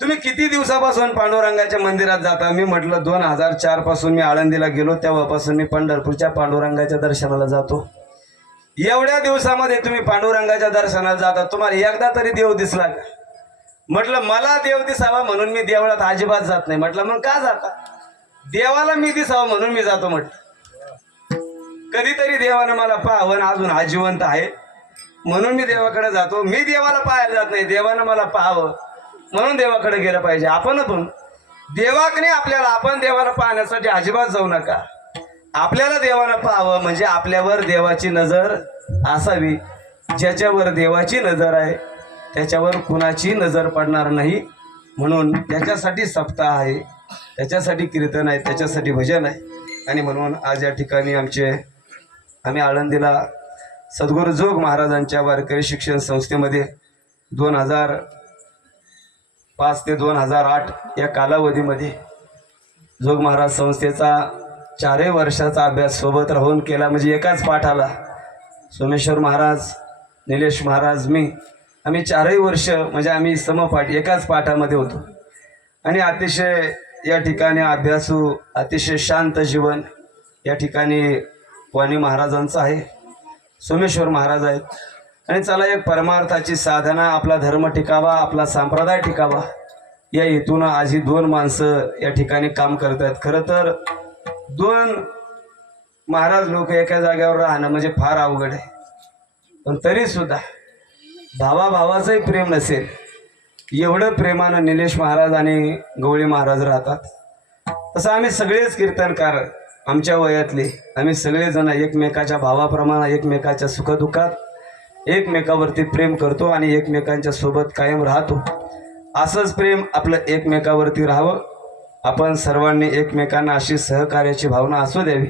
तुम्ही किती दिवसापासून पांडुरंगाच्या मंदिरात जाता? मी म्हटलं 2004 पासून मी आळंदीला गेलो, तेव्हापासून मी पंढरपूरच्या पांडुरंगाच्या दर्शनाला जातो. एवढ्या दिवसामध्ये तुम्ही पांडुरंगाच्या दर्शनाला जाता, तुम्हाला एकदा तरी देव दिसला का? म्हटलं मला देव दिसावा म्हणून मी देवळात अजिबात जात नाही. म्हटलं मग का जाता? देवाला मी दिसावं म्हणून मी जातो. म्हटलं कधीतरी देवानं मला पाहावं, अजून हा जिवंत आहे म्हणून मी देवाकडे जातो. मी देवाला पाहायला जात नाही, देवानं मला पाहावं म्हणून देवाकडे गेलं पाहिजे. आपण देवाकडे आपल्याला, आपण देवाला पाहण्यासाठी अजिबात जाऊ नका. आपल्याला देवानं पाहावं म्हणजे आपल्यावर देवाची नजर असावी. ज्याच्यावर देवाची नजर आहे त्याच्यावर कुणाची नजर पडणार नाही. म्हणून त्याच्यासाठी सप्ताह आहे, त्याच्यासाठी कीर्तन आहे, त्याच्यासाठी भजन आहे. आणि म्हणून आज या ठिकाणी आम्ही आळंदीला सद्गुरू जोग महाराजांच्या वारकरी शिक्षण संस्थेमध्ये 2005 ते 2008 या कालावधीमध्ये जोग महाराज संस्थेचा 4 वर्षाचा अभ्यास सोबत राहून केला. म्हणजे एकाच पाठाला सोमेश्वर महाराज, निलेश महाराज, मी आम्ही 4 वर्ष म्हणजे आम्ही समपाठ एकाच पाठामध्ये होतो. आणि अतिशय या ठिकाणी अभ्यासू, अतिशय शांत जीवन या ठिकाणी वाणी महाराजांचं आहे, सोमेश्वर महाराज आहेत. आणि चला एक परमार्थाची साधना, आपला धर्म टिकावा, आपला संप्रदाय टिकावा या हेतून आज ही 2 माणसं या ठिकाणी काम करत आहेत. खरं तर 2 महाराज लोक एका जागेवर राहणं म्हणजे फार अवघड आहे. पण तरी सुद्धा भावाभावाचंही प्रेम नसेल एवढं प्रेमानं निलेश महाराज आणि गवळी महाराज राहतात. तसं आम्ही सगळेच कीर्तनकार, आमच्या वयातले आम्ही सगळेजण एकमेकाच्या भावाप्रमाणे, एकमेकाच्या सुखदुःखात एकमेकावरती प्रेम करतो आणि एकमेकांच्या सोबत कायम राहतो. असंच प्रेम आपलं एकमेकावरती राहावं आपण सर्वांनी एकमेकांना अशी सहकार्याची भावना असू द्यावी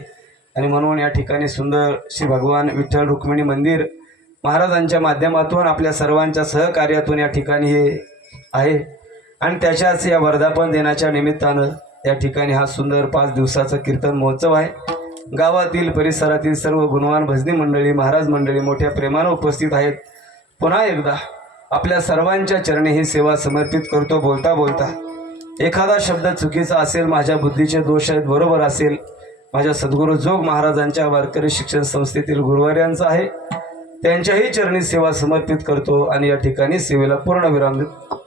आणि म्हणून या ठिकाणी सुंदर श्री भगवान विठ्ठल रुक्मिणी मंदिर महाराजांच्या माध्यमातून आपल्या सर्वांच्या सहकार्यातून या ठिकाणी हे आहे आणि त्याच्याच या वर्धापन दिनाच्या निमित्तानं या ठिकाणी हा सुंदर 5 दिवसाचा कीर्तन महोत्सव आहे. गावातील परिसरातील सर्व गुणवान भजनी मंडळी महाराज मंडळी मोठ्या प्रेमानं उपस्थित आहेत. पुन्हा एकदा आपल्या सर्वांच्या चरणी ही सेवा समर्पित करतो. बोलता बोलता एखादा शब्द चुकीचा असेल, माझ्या बुद्धीचे दोष आहेत, बरोबर असेल, माझ्या सद्गुरू जोग महाराजांच्या वारकरी शिक्षण संस्थेतील गुरुवार्यांचा आहे, त्यांच्याही चरणी सेवा समर्पित करतो आणि या ठिकाणी सेवेला पूर्ण विराम देतो.